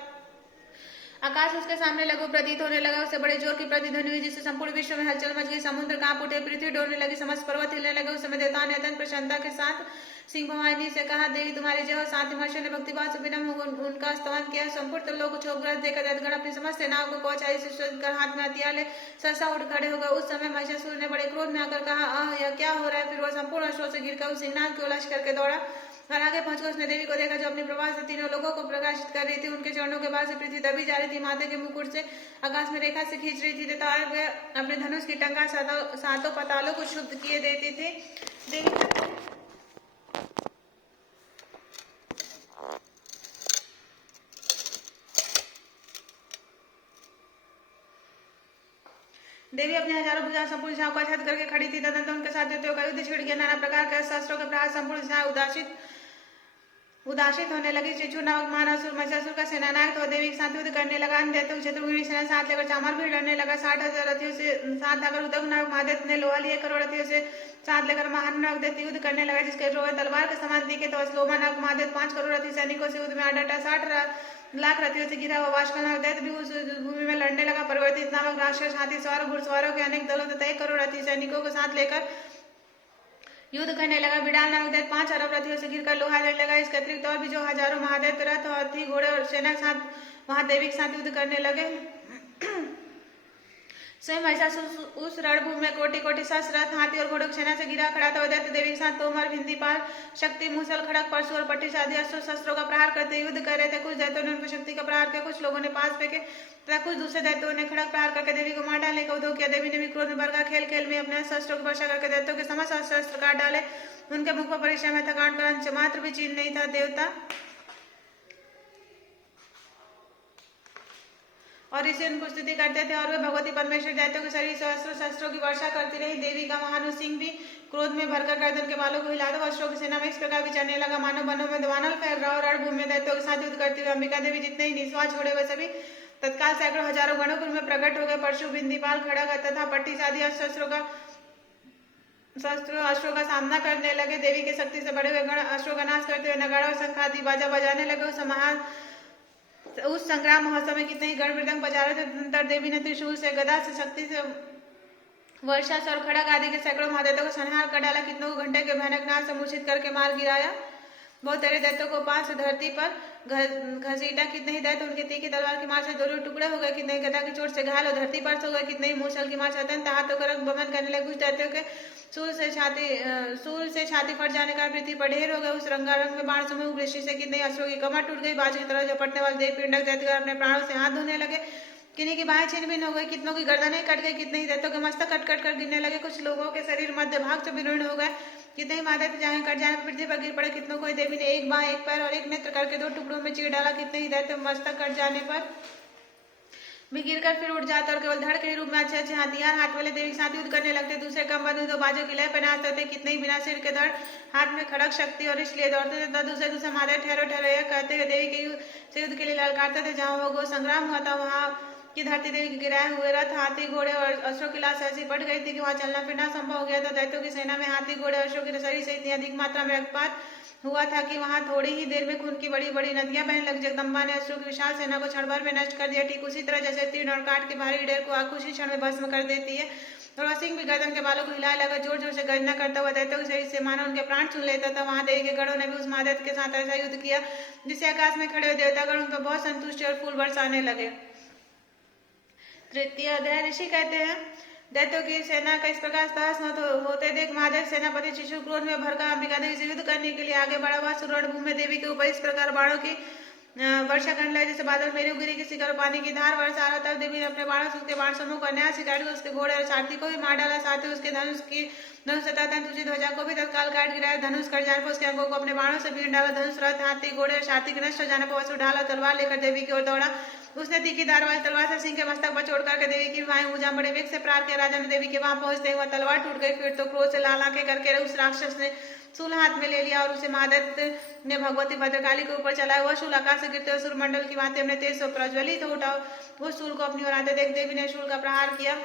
आकाश उसके सामने लघु प्रतीत होने लगा। उससे बड़े जोर की प्रतिध्वनि हुई जिससे संपूर्ण विश्व में हलचल मच गई। समुद्र कांप उठे, पृथ्वी डोलने लगी, समस्त पर्वत हिलने लगे। उस समय देवताओं ने अत्यंत प्रसन्नता के साथ सिंह भवानी से कहा, देवी तुम्हारी जय हो। साथ ही महर्षियों ने भक्तिभाव से विनम्र उनका स्तवन किया। संपूर्ण लोग क्षोभग्रस्त देखकर दैत्यगण अपनी समस्त सेनाओं को कौचाई से कर हाथ में हथियार ले सहसा उठ खड़े हो गए। उस समय महिषासुर ने बड़े क्रोध में आकर कहा, यह क्या हो रहा है? फिर वह संपूर्ण अश्वों से गिरकर उस सिंहनाथ की ओर लश्कर करके दौड़ा और आगे पहुंचकर उसने देवी को देखा जो अपनी प्रभा से तीनों लोगों को प्रकाशित कर रही थी। उनके चरणों के बाद से पृथ्वी दबी जा रही थी। माथे के मुकुट से आकाश में रेखा से खींच रही थी तथा अपने धनुष की टंका सातों पतालों को शुद्ध किए देती थी। देवी देवी अपने हजारों भुजा संपूर्ण दिशाओं को छत करके खड़ी थी। तदनंतर उनके साथ दैत्यों का युद्ध छिड़ गया। नाना प्रकार के शस्त्रों के प्रहार संपूर्ण दिशाएं उदासित होने लगी। चिचू नामक महानासुर महिषासुर का सेनानायक तो देवी के साथ युद्ध करने लगा। दैत्यों की चतुर्मुखी सेना साथ लेकर चामर भी लड़ने लगा। 60,000 रथियों से साथ आकर उदक नामक महादेव ने लोहा लिए। करोड़ रथियों से साथ लेकर महान नामक दैत्य युद्ध करने लगा, जिसके रोए तलवार के समान दिखे। तो श्लोमा नामक महादेव 5 करोड़ रथी सैनिकों से युद्ध में आटा 60 लाख रथियों से गिरा हुआ वाष्पा नामक दैत्य भी उस भूमि में लड़ने लगा। परिवर्तित नामक राक्षस हाथी सवार घुड़सवारों के अनेक दलों तथा 1 करोड़ रथी सैनिकों को साथ लेकर युद्ध करने लगा। बिडाल नामक दैत्य 5 अरब रथियों से गिरकर लोहा लड़ने लगा। इसके अतिरिक्त और भी जो हजारों महादैत्य रथ, हाथी, घोड़े और सेना के साथ वहां देवी के साथ युद्ध करने लगे। स्वयं महिषासुर उस रणभूमि में कोटि कोटि सहस्त्र रथ, हाथी और घोड़ों की सेना से गिरा खड़ा था। दैत्य देवी के साथ तोमर, भिंदीपाल, शक्ति, मूसल, खड़ग, परशु और पट्टिश आदि अस्त्र शस्त्रों का प्रहार करते युद्ध कर रहे थे। कुछ दैत्यों ने उनकी शक्ति का प्रहार किया, कुछ लोगों ने पास फेंके तथा कुछ दूसरे दैत्यों ने खड़ग प्रहार करके देवी को मार डालने का उद्योग किया। देवी ने भी क्रोध में भर गया। खेल खेल में अपने शस्त्रों की वर्षा करके दैत्यों के समस्त शस्त्र काट डाले। उनके मुख पर परिश्रम में थकान का अंश मात्र भी चिन्ह नहीं था। देवता और इसे उनको स्तुति करते थे और वे भगवती परमेश्वर दैत्यों के शरीर से अस्त्र शस्त्रों की वर्षा करती रही। देवी का महानु सिंह भी क्रोध में भरकर गर्दन के बालों को हिला दो अस्त्रों की सेना में इस प्रकार विचरने लगा, मानव वनों में वानर फैल रहा और रणभूमि में दैत्यों के साथ युद्ध करती हुई अंबिका देवी जितने ही निस्वास छोड़े हुए सभी तत्काल सैकड़ों हजारों गणों में प्रकट हो गए। परशु, बिंदीपाल, खड़ग तथा पट्टिश आदि अस्त्रों का सामना करने लगे। देवी की शक्ति से बड़े हुए गण अस्त्रों का नाश करते हुए नगाड़ा और शंख आदि बाजा बजाने लगे। उस संग्राम महोत्सव में कितने ही गण मृदंग बजा रहे थे। तदनंतर देवी ने त्रिशूल से, गदा से, शक्ति से, वर्षा से और खड़ग आदि के सैकड़ों महादैत्यों को संहार कर डाला। कितनों को घंटे के भयानक नाश से मूर्छित करके मार गिराया। बहुत सारे दैत्यों को पास धरती पर घसीटा। कितने ही दैत्य उनके तीखी तलवार की मार से दो टुकड़े हो गए। कितने ही गदा की चोट से घायल और धरती पर सो गए। कितने ही मूसल की मार से अत्यंत हाथों का बमन करने लगे। कुछ दैत्यों के सूल से छाती फट जाने का पृथ्वी पर ढेर हो गए। उस रंगारंग में बाण समूह वृष्टि से कितने अस्त्रों की कमर टूट गई। बाजू की तरह झपटने वाले देव पिंडक दैत्य अपने प्राणों से हाथ धोने लगे। किन्हीं की बाहें छिन्न भिन्न हो गई, कितनों की गर्दनें कट गई, कितने ही दैत्यों के मस्तक कट कट कर गिरने लगे। कुछ लोगों के शरीर मध्य भाग से विलीन हो गए। कितने ही महादैत्य जाएं कट जाने पर पृथ्वी पर गिर पड़े। कितनों को देवी ने एक बाह, एक पैर और एक नेत्र करके 2 टुकड़ों में चीर डाला। कितने ही दैत्य मस्तक कट जाने पर भी गिरकर फिर उठ जाते और केवल धड़ के रूप में अच्छे अच्छे हथियार हाथ वाले देवी के साथ युद्ध करने लगते। दूसरे कमबंद दो बाजों की लय पहनाते थे। कितने ही बिना सिर के धड़ हाथ में खड़ग, शक्ति और इसलिए दौड़ते थे। दूसरे महादेव ठहरो ठहरो यह कहते हुए देवी के युद्ध के लिए ललकारते थे। जहाँ वो गो संग्राम हुआ था वहां की धरती देवी के गिराए हुए रथ, हाथी, घोड़े और अश्वों की लाश ऐसी पड़ गई थी कि वहां चलना फिरना संभव हो गया था। दैत्यों की सेना में हाथी, घोड़े, अश्वों के शरीर से इतनी अधिक मात्रा में रक्तपात हुआ था कि वहां थोड़ी ही देर में खून की बड़ी बड़ी नदियां बहने लगी। जगदम्बा ने अश्वों की विशाल सेना को क्षण भर में नष्ट कर दिया। ठीक उसी तरह जैसे तीर और काट के भारी ढेर को आग उसी क्षण में भस्म कर देती है। और सिंह भी गर्दन के बालों को हिलाने लगा, जोर जोर से गर्जना करता हुआ दैत्यों के शरीर से मानो उनके प्राण छीन लेता था। वहां देवी के गणों ने भी उस महादैत्य के साथ ऐसा युद्ध किया जिससे आकाश में खड़े हुए देवतागण उन पर बहुत संतुष्ट और फूल बरसाने लगे। तृतीय अध्याय ऋषि कहते हैं, दैत्यों की सेना का इस प्रकार तहस होते देख महादेव सेनापति शिशु क्रोध में भरकर अंबिका देवी से युद्ध करने के लिए आगे बढ़ा हुआ। रणभूमि में देवी के ऊपर इस प्रकार बाणों की वर्षा करने लगे जैसे बादल मेरे गिरी की शिखर पानी की धार वर्षा रहा था। देवी ने अपने बाणों से उसके बाण समूह को अन्याय शिकार कर उसके घोड़े और सारथी को भी मार डाला। साथ ही उसके धनुष तथा तुझी ध्वजा को भी तत्काल काट गिराया। धनुष कट जाने पर उसके अंगों को अपने बाणों से बीन डाला। धनुष, रथ, हाथी, घोड़े और सारथी के नष्ट हो जाने पर वसु ढाला तलवार लेकर देवी की ओर दौड़ा। उसने तीखी धार वाली तलवार से सिंह के मस्तक पर छोड़ करके देवी की बाएं भुजा बड़े वेग से प्रहार किया। राजा ने देवी के वहां पहुंचते हुए तलवार टूट गई। फिर तो क्रोध से लाल आंखें करके उस राक्षस ने शूल हाथ में ले लिया और उसे महादैत्य ने भगवती भद्रकाली के ऊपर चलाया। वह शूल आकाश से गिरते हुए सूर्यमंडल की भांति अपने तेज से प्रज्वलित हो उठा। उस शूल को अपनी ओर आते देख देवी ने शूल का प्रहार किया।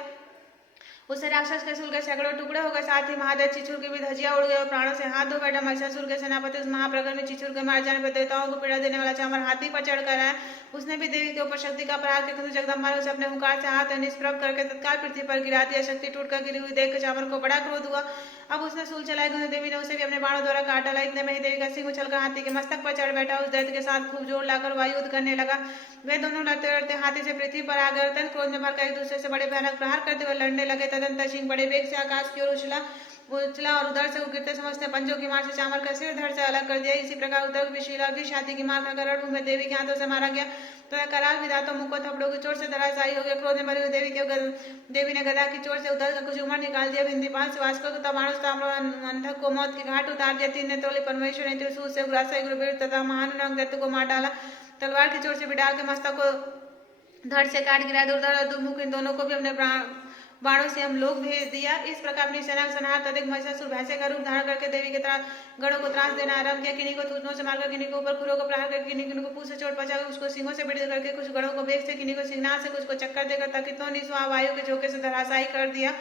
उससे राक्षस के शूल के सैकड़ों टुकड़े हो गए। साथ ही महादेव चिचुर की भी धजिया उड़ गई और प्राणों से हाथ धो बैठा। महिषासुर के सेनापति उस महाप्रगट में चिचुर के मार जाने पर देवताओं को पीड़ा देने वाला चामर हाथी पर चढ़कर आया। उसने भी देवी के ऊपर शक्ति का प्रहार किया, किंतु जगदम्बा ने उसे अपने हुंकार से हाथ निष्प्रभ करके तत्काल पृथ्वी पर गिरा दिया। शक्ति टूटकर गिरी हुई देख चामर को बड़ा क्रोध हुआ। अब उसने शूल चलाई, किंतु देवी ने उसे भी अपने बाणों द्वारा काट डाला। इतने में ही देवी का सिंह उछलकर हाथी के मस्तक पर चढ़ बैठा। उस दैत्य के साथ खूब जोर लाकर वह युद्ध करने लगा। वे दोनों लड़ते लड़ते हाथी से पृथ्वी पर आ गए। अत्यंत क्रोध में भरकर एक दूसरे से बड़े भयानक प्रहार करते हुए लड़ने लगे। तदंतर सिंह बड़े वेग से आकाश की ओर उछला और उधर से गिरते समझ ने पंजों की मार से चामर का सिर धड़ से अलग कर दिया। इसी प्रकार उधर विशीला भी हाथी की मार खाकर रणभूमि में देवी के हाथों से मारा गया। तो कराल विधातों मुख को थपड़ों की चोट से धराशायी हो गया। क्रोध में भरी हुई देवी ने गदा की चोट से उधर से कुछ उमर निकाल दिया। बिंदीपाल से वाष्प तथा मानुष ताम्र अंधक को मौत के घाट उतार दिया। तीन नेत्रों वाली परमेश्वर ने त्रिशूल से ग्रासा गुरुवीर तथा महान दैत्य को मार डाला। तलवार की चोट से बिडाल के मस्तक को धड़ से काट गिराया। दुर्धर और दुर्मुख इन दोनों को भी अपने बाणों से हम लोग भेज दिया। इस प्रकार अपनी सेना का संहार कर महिषासुर भैंसे का रूप धारण करके देवी के गणों को त्रास देना आरंभ किया। किन्हीं को थूथनों से मारकर, किन्हीं को ऊपर खुरों को प्रहार कर, किन्हीं को पूंछ से चोट पहुंचाकर उसको सिंहों से पीड़ित करके, कुछ गणों को बेग से, किन्हीं को सिंगनाद से, कुछ को चक्कर देकर तकितों निस्वा वायु के झोंके से धराशायी कर दिया।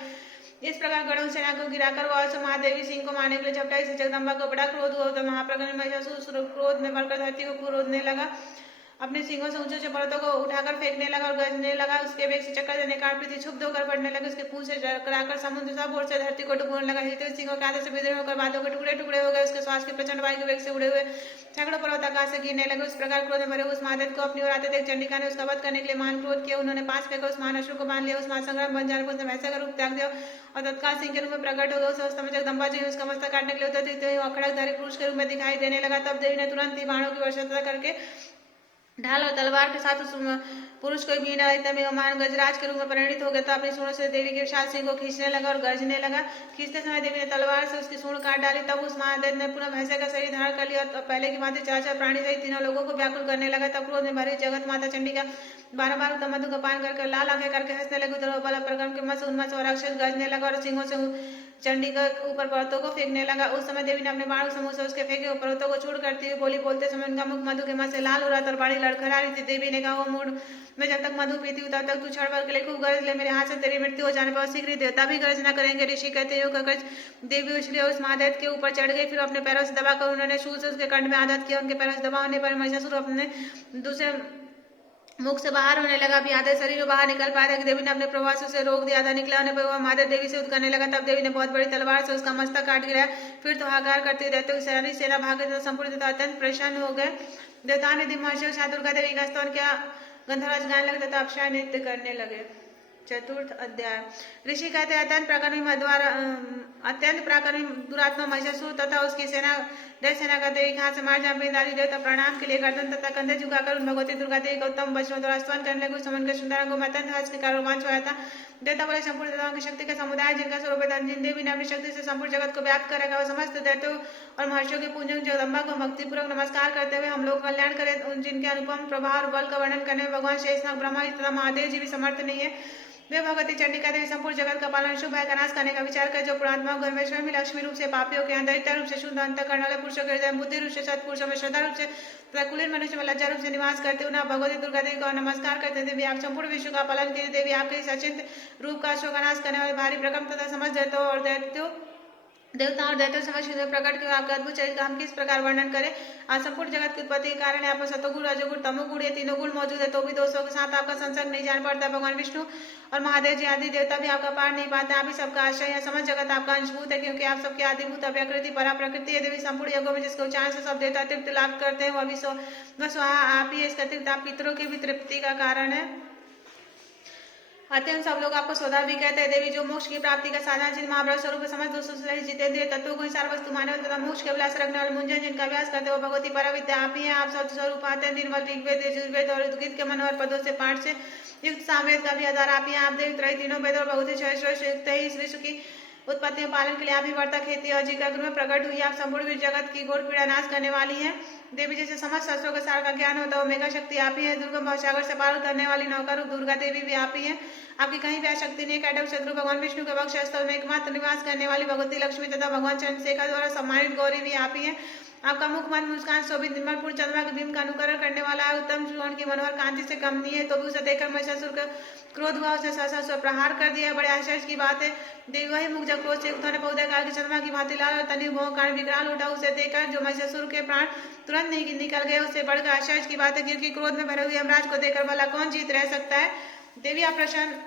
इस प्रकार गणों सेना को गिराकर वायु से महादेवी सिंह को मारने के लिए झपटाई से जगदम्बा को बड़ा क्रोध हुआ तो महाप्रगण महिषासुर क्रोध में भरकर धरती को क्रोधने लगा। अपने सिंहों से ऊंचे ऊंचे पर्वतों को उठाकर फेंकने लगा और गरजने लगा। उसके वेग से चक्कर देने का पृथ्वी छुप होकर पड़ने लगे। उसके पूंछ से कराकर समुद्र सब ओर से धरती को डुबोने लगा। हिलते सिंहों के आधे से विदीर्ण होकर बादलों के टुकड़े टुकड़े हो गए। उसके श्वास के प्रचंड वायु के वेग से उड़े हुए सैकड़ों पर्वत आकाश से गिरने लगे। उस प्रकार क्रोध में भरे उस महादेव को अपनी ओर आते देख चंडिका ने उसका वध करने के लिए महान क्रोध किया। उन्होंने पास फेंका, उस महान अश्व को बांध लिया। उस महासंग्राम बन जाने पर उसने भैंसे का रूप त्याग दिया और तत्काल सिंह के रूप में प्रकट हो गया। उस अवस्था में जगदम्बा जी उसका मस्तक काटने के लिए उतरते हुए खड़गधारी पुरुष के रूप में दिखाई देने लगा। तब देवी ने तुरंत ही बाणों की वर्षा करके ढाल और तलवार के साथ उस पुरुष को भी महान गजराज के रूप में परिणित हो गया। तो अपनी सूंड से देवी के विशाल सिंह को खींचने लगा और गरजने लगा। खींचते समय देवी ने तलवार से उसकी सूंड काट डाली। तब उस महादेव ने पुनः भैंसे का शरीर धारण कर लिया और पहले की भांति चार प्राणी सहित तीनों लोगों को व्याकुल करने लगा। तब क्रोध में भरी जगत माता चंडिका बार उत्तम मधु का पान करके लाल आंखें करके हंसने लगी। उधर बल प्रकरण के मस उन्मस और राक्षस गरजने लगा और सिंहों से चंडिका ऊपर पर्वतों को फेंकने लगा। उस समय देवी ने अपने बाण समूह से उसके फेंके पर्वतों को चूड़ करती हुई बोली। बोलते समय उनका मुख मधु के मत से लाल हो रहा था और बाणी लड़खड़ा रही थी। देवी ने कहा, वो मूड मैं जब तक मधु पीती हूँ तब तक तू क्षण भर के लिए खूब गरज ले। मेरे हाथ से तेरी मृत्यु हो जाने पर शीघ्र देवता भी गर्ज न करेंगे। ऋषि कहते हो कहकर देवी उछली और उस महादेव के ऊपर चढ़ गई। फिर अपने पैरों से दबाकर उन्होंने शूल से उसके कंठ में आघात किया। उनके पैरों से दबा होने पर महिषासुर अपने दूसरे मुख से बाहर होने लगा। अभी आधे शरीर में बाहर निकल पाया था कि देवी ने अपने प्रवास से रोक दिया। आधा निकला होने पर वह महादेव देवी से युद्ध करने लगा। तब देवी ने बहुत बड़ी तलवार से उसका मस्तक काट गिराया। फिर तो हाहाकार करते हुए दैत्यों की सेना भागे तथा संपूर्ण देवता अत्यंत प्रसन्न हो गए। देवताओं ने महर्षियों के साथ दुर्गा देवी का स्तवन किया। गंधर्व गाने लगे तथा अप्सराएं नृत्य करने लगे। चतुर्थ अध्याय। ऋषि कहते अत्यंत पराक्रमी दुरात्मा महिषासुर तथा उसकी सेना दस सेना का देवी के हाथ से मार जाने आदि देवता प्रणाम के लिए गर्दन तथा कंधे झुकाकर उन भगवती दुर्गा देवी का उत्तम वचनों द्वारा स्तवन करने लगे। उस समय के सुंदरांगों में अत्यंत हर्ष के कारण रोमांच हुआ था। देवता बोले, संपूर्ण देवताओं की शक्ति का समुदाय जिनका स्वरूप है, जिन देवी ने अपनी शक्ति से संपूर्ण जगत को व्याप्त करेगा, वह समस्त दैत्यों और महर्षियों के पूजन जगदम्बा को भक्तिपूर्वक नमस्कार करते हुए हम लोग कल्याण करें। जिनके अनुपम प्रभाव और बल का वर्णन करने में भगवान शेषनाग ब्रह्मा तथा महादेव जी भी समर्थ नहीं है। वे भगवती चंडिका देवी संपूर्ण जगत का पालन शुभ है का नाश करने का विचार कर जो पुरात्मा घर में स्वयं लक्ष्मी रूप से पापियों के दैत्य रूप से शुद्ध अंत करने वाले पुरुषों के हृदय बुद्धि रूप से सत्पुरुषों में श्रद्धा रूप से तथा कुलीन मनुष्य में लज्जा रूप से निवास करते हुए भगवती दुर्गा देवी को नमस्कार करते देवी आप संपूर्ण विश्व का पालन कीजिए। देवी आपके सचिंत रूप का शोक नाश करने वाले भारी भ्रकम तथा समस्त दैत्यों और देवता और दैत्यों समझ प्रकट के आपका अद्भुत चरित्र का हम किस प्रकार वर्णन करें। आज संपूर्ण जगत की उत्पत्ति के कारण यहाँ पर सतोगुण रजोगुण तमोगुण ये तीनों गुण मौजूद है तो भी दोषों के साथ आपका संसर्ग नहीं जान पड़ता। भगवान विष्णु और महादेव जी आदि देवता भी आपका पार नहीं पाते। आप ही सबका आश्रय है। समझ जगत आपका अंशभूत है क्योंकि आप सबके आदिभूत अव्यकृति परा प्रकृति है। देवी संपूर्ण यज्ञों में जिसके उच्चारण से सब देवता तृप्त लाभ करते हैं वह भी स्वाहा आप ही। इसका तृप्त आप पितरों की भी तृप्ति का कारण है। अत्यंत सब लोग आपको स्वधा भी कहते हैं। देवी जो मोक्ष की प्राप्ति का साधन जिन महाभारत स्वरूप समस्त दोषों से जितेंद्रिय तत्वों को सार वस्तु मानव तथा मोक्ष के विलास रखने वाले मुंजन जिनका अभ्यास करते हो भगवती पराविद्या आप ही हैं। आप सब स्वरूप आते हैं। निर्मल ऋग्वेद यजुर्वेद और उद्गीत के मनोहर पदों से पाठ से युक्त सामवेद का भी आधार आप ही हैं। आप देव त्रय तीनों वेद और भगवती युक्त ही इस विश्व की उत्पत्ति पालन के लिए आप ही वर्ता खेती और जीका में प्रकट हुई। आप संपूर्ण जगत की घोर पीड़ा नाश करने वाली हैं। देवी जैसे समस्त शास्त्रों के सार का ज्ञान होता है मेगा शक्ति आप ही है। दुर्गम भवसागर से पार उतरने वाली नौका रूप दुर्गा देवी भी आप ही है। आपकी कहीं भी शक्ति नहीं। कैटव शत्रु भगवान विष्णु के वक्ष स्थल में एकमात्र निवास करने वाली भगवती लक्ष्मी तथा भगवान चंद्रशेखर द्वारा सम्मानित गौरी भी आप ही है। आपका मुख मन मुस्कान शोभित निर्मलपुर चंद्रमा के भीम का अनुकरण करने वाला है। उत्तम सुवर्ण की मनोहर कांति से कम नहीं है तो भी उसे देखकर महिषासुर का क्रोध हुआ उसे सहसा प्रहार कर दिया। बड़े आश्चर्य की बात है। देवी वही मुख जब क्रोध से युक्त होने पौधे काल के चंद्रमा की भांति लाल और तनि भों कारण विकराल उठा। उसे देखकर जो महिषासुर के प्राण तुरंत नहीं निकल गए उससे बढ़कर आश्चर्य की बात है क्योंकि क्रोध में भरे हुए यमराज को देखकर भला कौन जीत रह सकता है। देवी आप प्रसन्न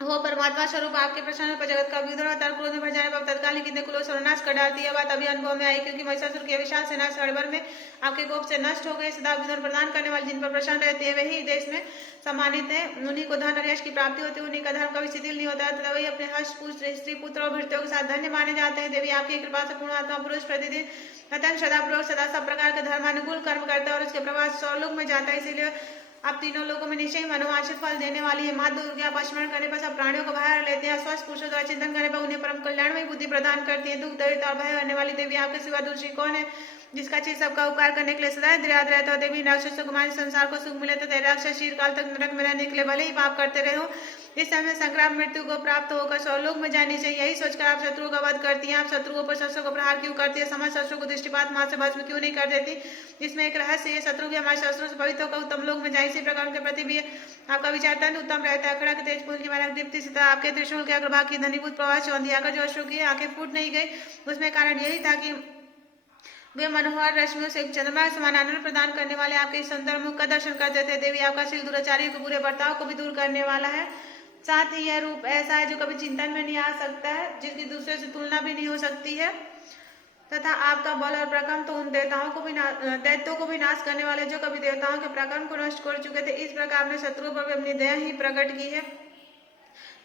हो परमात्मा स्वरूप आपके प्रसन्न पर जगत का विद्रोह और क्रोध में भर जाने पर तत्काल ही कितने कुलों सर्वनाश कर डालती है। बात अभी अनुभव में आई क्योंकि महिषासुर की विशाल सेना क्षणभर में आपके कोप से नष्ट हो गई। सदा विद्रोह प्रदान करने वाले जिन पर प्रसन्न रहते हैं वही देश में सम्मानित है। उन्हीं को धन और यश की प्राप्ति होती है। उन्हीं का धर्म कभी शिथिल नहीं होता है तथा वही अपने हर्ष पुत्र स्त्री पुत्र और भृत्यों के साथ धन्य माने जाते हैं। देवी आपकी कृपा से पूर्ण आत्मा पुरुष प्रतिदिन अत्यंत श्रद्धापूर्वक सदा सब प्रकार के धर्मानुकूल कर्म करता है और उसके प्रभाव स्वर्लोक में जाता है। इसीलिए आप तीनों लोगों में निश्चय मनोवांछित फल देने वाली है। माँ दुर्गा आप स्मरण करने पर सब प्राणियों को बाहर लेते हैं। स्वस्थ पुरुषों द्वारा चिंतन करने पर उन्हें परम कल्याणमय बुद्धि प्रदान करती है। दुख दरिद्र और भय होने वाली देवी आपके सिवा दूसरी कौन है जिसका चित सबका उपकार करने के लिए सदा दृढ़ रहता है। देवी राक्षसों को मारे संसार को सुख मिले तो राक्षस काल तक नरक में रहने के लिए भले ही पाप करते रहे हो इस समय संग्राम मृत्यु को प्राप्त होकर स्वलोक में जानी चाहिए। यही सोचकर आप शत्रुओं का वध करती हैं। आप शत्रुओं पर शस्त्रों को प्रहार क्यों करती है? समस्त शस्त्रों को दृष्टिपात मार से भस्म क्यों नहीं कर देती? इसमें एक रहस्य है। शत्रु भी हमारे शस्त्रों से पवित्र होकर उत्तम लोक में जाए, इसी प्रकार उनके प्रति भी आपका विचार तंत्र उत्तम रहता है। खड़क तेज पुंज की मानक दीप्ति से आपके त्रिशूल के अग्रभाग की धनीभूत प्रवाह चौंधिया का जो अश्वों की आंखें फूट नहीं गई, उसमें कारण यही था कि वे मनोहर रश्मियों से चंद्रमा के समान आनंद प्रदान करने वाले आपके सुंदर मुख का दर्शन करते थे। देवी आपका शील दुराचारियों के बुरे बर्ताव को भी दूर करने वाला है। साथ ही यह रूप ऐसा है जो कभी चिंतन में नहीं आ सकता है, जिसकी दूसरे से तुलना भी नहीं हो सकती है, तथा आपका बल और प्रकम तो उन दैत्यों को भी नाश करने वाले जो कभी देवताओं के प्रकम को नष्ट कर चुके थे। इस प्रकार आपने शत्रुओं पर भी अपनी दया ही प्रकट की है।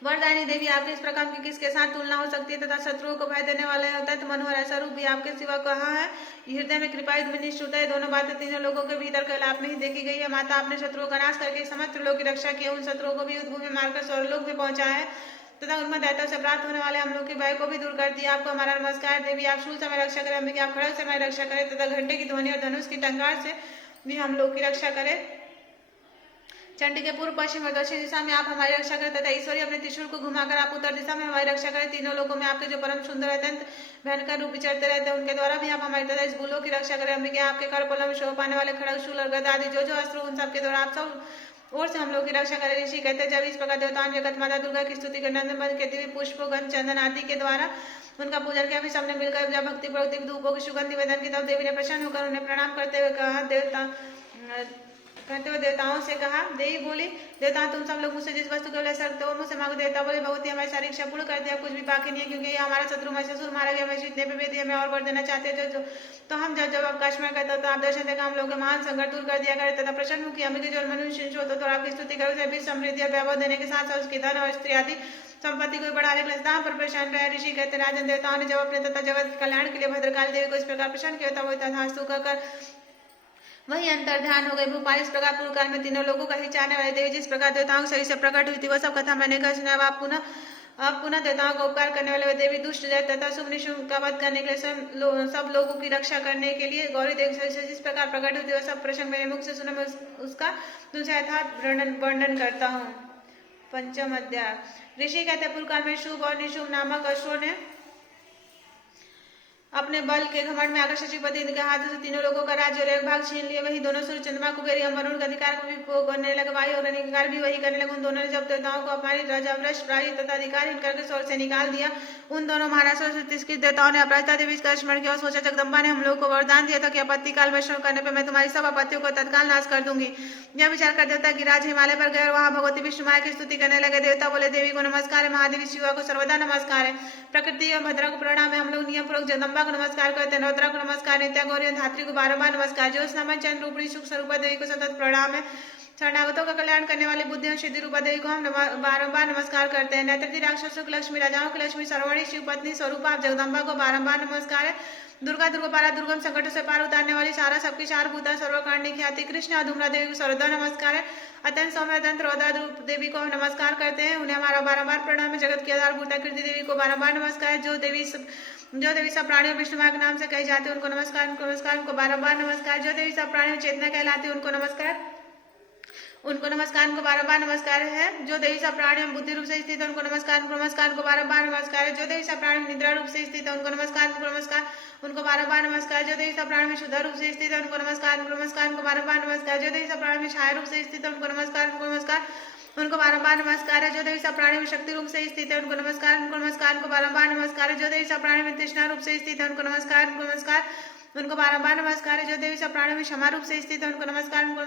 वरदानी देवी आपके इस प्रकार की किसके साथ तुलना हो सकती है, तथा शत्रुओं को भय देने वाले अत्यंत मनोहर ऐसा रूप भी आपके सिवा कहाँ है? हृदय में कृपा निष्ठुता है। दोनों बातें तीनों लोगों के भीतर कैलाप में ही देखी गई है। माता, आपने शत्रुओं का नाश करके समस्त लोग की रक्षा की, उन शत्रुओं को भी युद्ध में मारकर स्वर्गलोक में पहुंचा है, तथा उनमें दैत्यों से प्राप्त होने वाले हम लोग के भय को भी दूर कर दिया। आपको हमारा नमस्कार। देवी आप शूल समय रक्षा करें, अंबिका आप खड़ग समय रक्षा करें, तथा घंटे की ध्वनि और धनुष की टंकार से भी हम लोग की रक्षा करें। चंडी के पूर्व पश्चिम और दक्षिण दिशा में आप हमारी रक्षा करें, तथा ईश्वरी अपने त्रिशूल को घुमाकर आप उत्तर दिशा में हमारी रक्षा करें। तीनों लोगों में आपके जो परम सुंदर अत्यंत भयंकर रूप विचरते रहते हैं, उनके द्वारा भी आप हमारी तथा इस भूलों की रक्षा करें। अंबिका आपके कर पोलों में शोभा पाने वाले खड़ग शूल और गदा आदि जो अस्त्र, उन सबके द्वारा आप सब और से हम लोग की रक्षा करें। ऋषि कहते हैं, जब इस प्रकार देवताओं ने जगत माता दुर्गा की स्तुति करने के दिव्य पुष्प गंध चंदन आदि के द्वारा उनका पूजन किया, भी सबने मिलकर जब भक्ति प्रवृत्ति धूपों की सुगंध निवेदन की, तब देवी ने प्रसन्न होकर उन्हें प्रणाम करते हुए देवताओं से कहा। देवी बोली, देवता तुम सब लोग मुझसे जिस वस्तु के लिए सकते हो मुझसे मांगो। देवता बोले, बहुत ही हमारी सारी इच्छा पूर्ण कर दिया, कुछ भी बाकी नहीं है, क्योंकि ये हमारा शत्रु महिषासुर मारा गया। मैं इतने पे वेदी हमें और वर देना चाहते हैं जो तो हम जब अवकाश में करता तो आप दर्शन देकर हम लोग के महान संकट दूर कर दिया करे, तथा प्रसन्न मुखी हमें जो मनुष्य होता तो आपकी स्तुति करो, उसे भी समृद्धि और वैभव देने के साथ साथ उसकी धन और स्त्री आदि संपत्ति को बढ़ाने के लिए दाम पर प्रसन्न रहे। ऋषि कहते, राजन देवताओं ने जब अपने तथा जगत के कल्याण के लिए भद्रकाली देवी को इस प्रकार प्रसन्न किया, तब वो तथास्तु कहकर वही अंतर ध्यान हो गई। भूपाल इस प्रकार पूर्व काल में तीनों लोगों का ही चाहने वाली देवी जिस प्रकार देवताओं से से प्रकट हुई थी, वह सब कथा मैंने कहा सुना। अब पुनः देवताओं का उपकार करने वाले देवी दुष्ट दैत्य तथा शुभ निशुभ का वध करने के लिए सब लोगों की रक्षा करने के लिए गौरी देवी से जिस प्रकार प्रकट हुई थी, वह सब प्रसंग मेरे मुख से सुना, मैं उसका तुमसे यथार्थ वर्णन करता हूँ। पंचम अध्याय। ऋषि कहते, पूर्व काल में शुभ और निशुभ नामक अश्वों ने अपने बल के घमंड में आकर शशिपति के हाथों से तीनों लोगों का राज्य और एक भाग छीन लिया। वही दोनों सूर्य चंद्रमा कुबेर एवं वरुण का अधिकार को भी करने लगे। वायु और अधिकार भी वही करने लगे। उन दोनों ने जब देवताओं को अपमानित राजावृष प्राणी तथा अधिकारहीन करके स्वर्ग से निकाल दिया, उन दोनों महाराष्ट्र से तिरस्कृत देवताओं ने अपराजिता देवी का स्मरण किया और सोचा, जगदम्बा ने हम लोग को वरदान दिया था कि आपत्ति काल वैष्णव करने पर मैं तुम्हारी सब आपत्तियों को तत्काल नाश कर दूंगी। यह विचार कर देवता गिरिराज हिमालय पर गए और वहां भगवती विष्णु माया की स्तुति करने लगे। देवता बोले, देवी को नमस्कार है, महादेवी शिवा को सर्वदा नमस्कार है, प्रकृति एवं भद्रा को प्रणाम है। हम लोग नियम पूर्वक जगदम्बा को नमस्कार करते हैं, नवद्रा को नमस्कार, नित्या गौरी धात्री को बारंबार नमस्कार, ज्योत्सनामय चंद्र रूपणी सुख स्वरूपा देवी को सतत प्रणाम है। शरणागतों का कल्याण करने वाली बुद्धि और सिद्धि रूपा देवी को हम बारंबार नमस्कार करते हैं। नैत्रति राक्षसों की लक्ष्मी, राजाओं की लक्ष्मी, सर्वणी शिव पत्नी स्वरूपा आप जगदम्बा को बारंबार नमस्कार है। दुर्गा पारा दुर्गम संकटों से पार उतारने वाली सारा सबकी चार भूता सर्वकांडी ख्याति कृष्ण धूम्रा देवी को सर्वदा नमस्कार है। अत्यंत सौम्य अत्यंत रौद्रा देवी को हम नमस्कार करते हैं, उन्हें हमारा बारंबार प्रणाम है। जगत की आधारभूता कृति देवी को बारंबार नमस्कार है। जो देवी सब प्राणियों विष्णु माया के नाम से कही जाती है, उनको नमस्कार, उनको बारंबार नमस्कार। जो देवी सब प्राणियों चेतना कहलाती है, उनको नमस्कार, उनको बारंबार नमस्कार है। जो देवी सब प्राणियों बुद्धि रूप से स्थित है, उनको नमस्कार, उनको बारंबार नमस्कार है। जो देवी सब प्राणी निद्रा रूप से स्थित है, उनको नमस्कार, उनको बारंबार नमस्कार। जो देवी सब प्राणी में शुद्ध रूप से स्थित है, उनको नमस्कार, उनको बारंबार नमस्कार। जो देवी सब प्राणी में छाया रूप से स्थित है, उनको नमस्कार, उनको बारंबार नमस्कार है। जो देवी सब प्राणी में शक्ति रूप से स्थित है, उनको नमस्कार, उनको बारंबार नमस्कार है। जो देवी सब प्राणी में तृष्णा रूप से स्थित है, उनको नमस्कार, उनको बारंबार नमस्कार है। जो देवी सब प्राणी में क्षमा रूप से स्थित है, उनको नमस्कार, उनको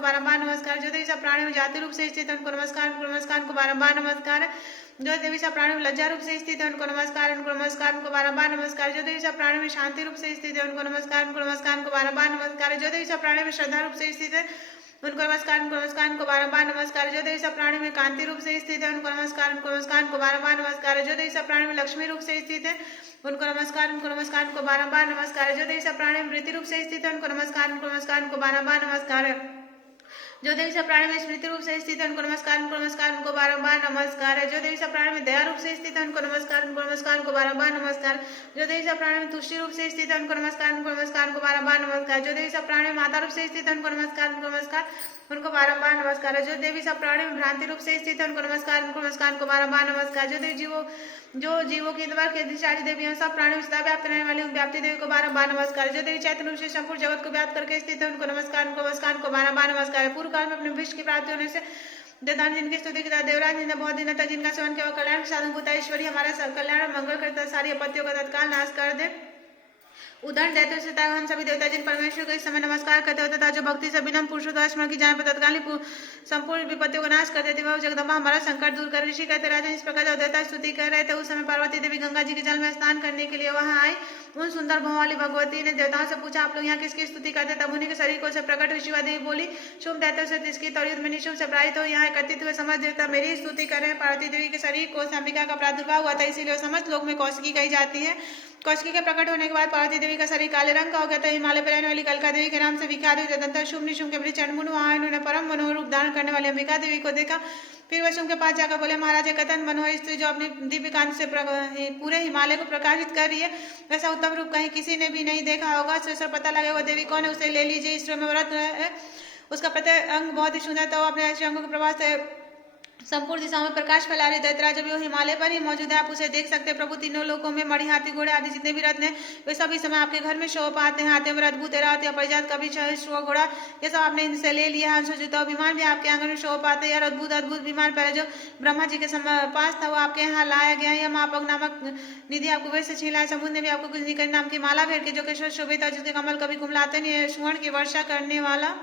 बारंबार नमस्कार। जो देवी सब प्राणी में जाति रूप से स्थित है, उनको नमस्कार, उनको बारंबार नमस्कार है। जो देवी सब प्राणी में लज्जा रूप से स्थित है, उनको नमस्कार, उनको बारंबार नमस्कार। जो देवी सब प्राणी में शांति रूप से स्थित है, उनको नमस्कार, उनको बारंबार नमस्कार है। जो देवी सब प्राणी में श्रद्धा रूप से स्थित है, उनको नमस्कार, उनको बारंबार नमस्कार। जो देवी सब प्राणी में कांति रूप से स्थित है, उनको नमस्कार, उनको बारंबार नमस्कार है। जो देवी सब प्राणी में लक्ष्मी रूप से स्थित है, उनको नमस्कार, उनको बारंबार नमस्कार है। जो देवी सब प्राणी में वृत्ति रूप से स्थित है, उनको नमस्कार, उनको बारंबार नमस्कार है। जो देवी सब प्राणी में स्मृति रूप से स्थित है उनको नमस्कार, उनको नमस्कार, उनको बारंबार नमस्कार है। जो देवी सब प्राणी में दया रूप से स्थित है उनको नमस्कार, उनको नमस्कार, उनको बारंबार नमस्कार। जो देवी सब प्राणी में तुष्टि रूप से स्थित है उनको नमस्कार, उनको नमस्कार, उनको बारंबार नमस्कार। जो देवी सब प्राणी में माता रूप से स्थित है उनको नमस्कार, उनको नमस्कार, उनको बारंबार नमस्कार है। जो देवी सब प्राणी में भ्रांति रूप से स्थित है उनको नमस्कार, उनको नमस्कार, उनको बारंबार नमस्कार। जो जीवों की द्वार के अधिष्ठात्री देवी हैं, सब प्राणी में सदा व्याप्त रहने वाली उन व्याप्ति देवी को बारंबार नमस्कार। जो देवी चैतन्य रूप से संपूर्ण जगत को व्याप्त करके स्थित है उनको नमस्कार, उनको नमस्कार, उनको बारंबार नमस्कार है। पूर्व काल में अपने विश्व की प्राप्ति होने से देवदान जिनकी स्तुति की देवराज जिन्हें बहुत दिन तक जिनका सेवन किया कल्याण साधु भूता ईश्वरी हमारा सब कल्याण और मंगल करता सारी आपत्तियों का तत्काल नाश कर दे। उदाहरण देते हुए हम सभी देवता जिन परमेश्वर को इस समय नमस्कार करते होते तथा जो भक्ति से बिना पुरुषों द्वारा स्मरण की जाने पर तत्कालीन संपूर्ण विपत्तियों को नाश कर देते वह जगदम्बा हमारा संकट दूर कर। ऋषि कहते राजन इस प्रकार जब देवता स्तुति कर रहे थे उस समय पार्वती देवी गंगा जी के जल में स्नान करने के लिए वहां आई। उन सुंदर भाव वाली भगवती ने देवताओं से पूछा आप लोग यहाँ किसकी स्तुति करते। तब उन्हीं के शरीर को से प्रकट ऋषिवा देवी बोली शुभ दैत्यों से जिसकी तौरीत में निशुभ से प्रायित हो यहाँ एकत्रित हुए समझ देवता मेरी स्तुति कर रहे हैं। पार्वती देवी के शरीर को अंबिका का प्रादुर्भाव हुआ था इसीलिए समस्त लोक में कौशिकी कही जाती है। कौशिकी के प्रकट होने के बाद पार्वती देवी का शरीर काले रंग का हो गया था। हिमालय पर रहने वाली कलका देवी के नाम से विख्यात हुई। तदंतर शुभ निशुभ के बड़ी चंडमुंड वहां उन्होंने परम मनोहर रूप धारण करने वाली अंबिका देवी को देखा। फिर वह शुभ के पास जाकर बोले महाराज कथन मनोहर स्त्री जो अपनी दिव्य कांति से पूरे हिमालय को प्रकाशित कर रही है वैसा उत्तम रूप कहीं किसी ने भी नहीं देखा होगा। सर पता लगे वह देवी कौन है उसे ले लीजिए। ईश्वर में व्रत है उसका प्रत्येक अंग बहुत ही सुंदर था। वो अपने ऐसे अंगों के प्रभाव से संपूर्ण दिशाओं में प्रकाश फैला रही। दैत्यराज जब वो हिमालय पर ही मौजूद है आप उसे देख सकते हैं। प्रभु तीनों लोकों में मणि हाथी घोड़े आदि जितने भी रत्न हैं वे सभी समय आपके घर में शोभा पाते हैं। हाथियों में अद्भुत रात या परिजात कभी घोड़ा ये सब आपने इनसे ले लिया। हंसोजित विमान भी आपके आंगन में शोभा पाते हैं। अद्भुत अद्भुत विमान पहले जो ब्रह्मा जी के पास था वो आपके यहाँ लाया गया। यह महापग नामक निधि आपको वे से छीना है। समुद्र ने भी आपको कुछ निकट नाम की माला भेड़ के जो केशव शोभित है जिसके कमल कभी कुमलाते नहीं है। सुवर्ण की वर्षा करने वाला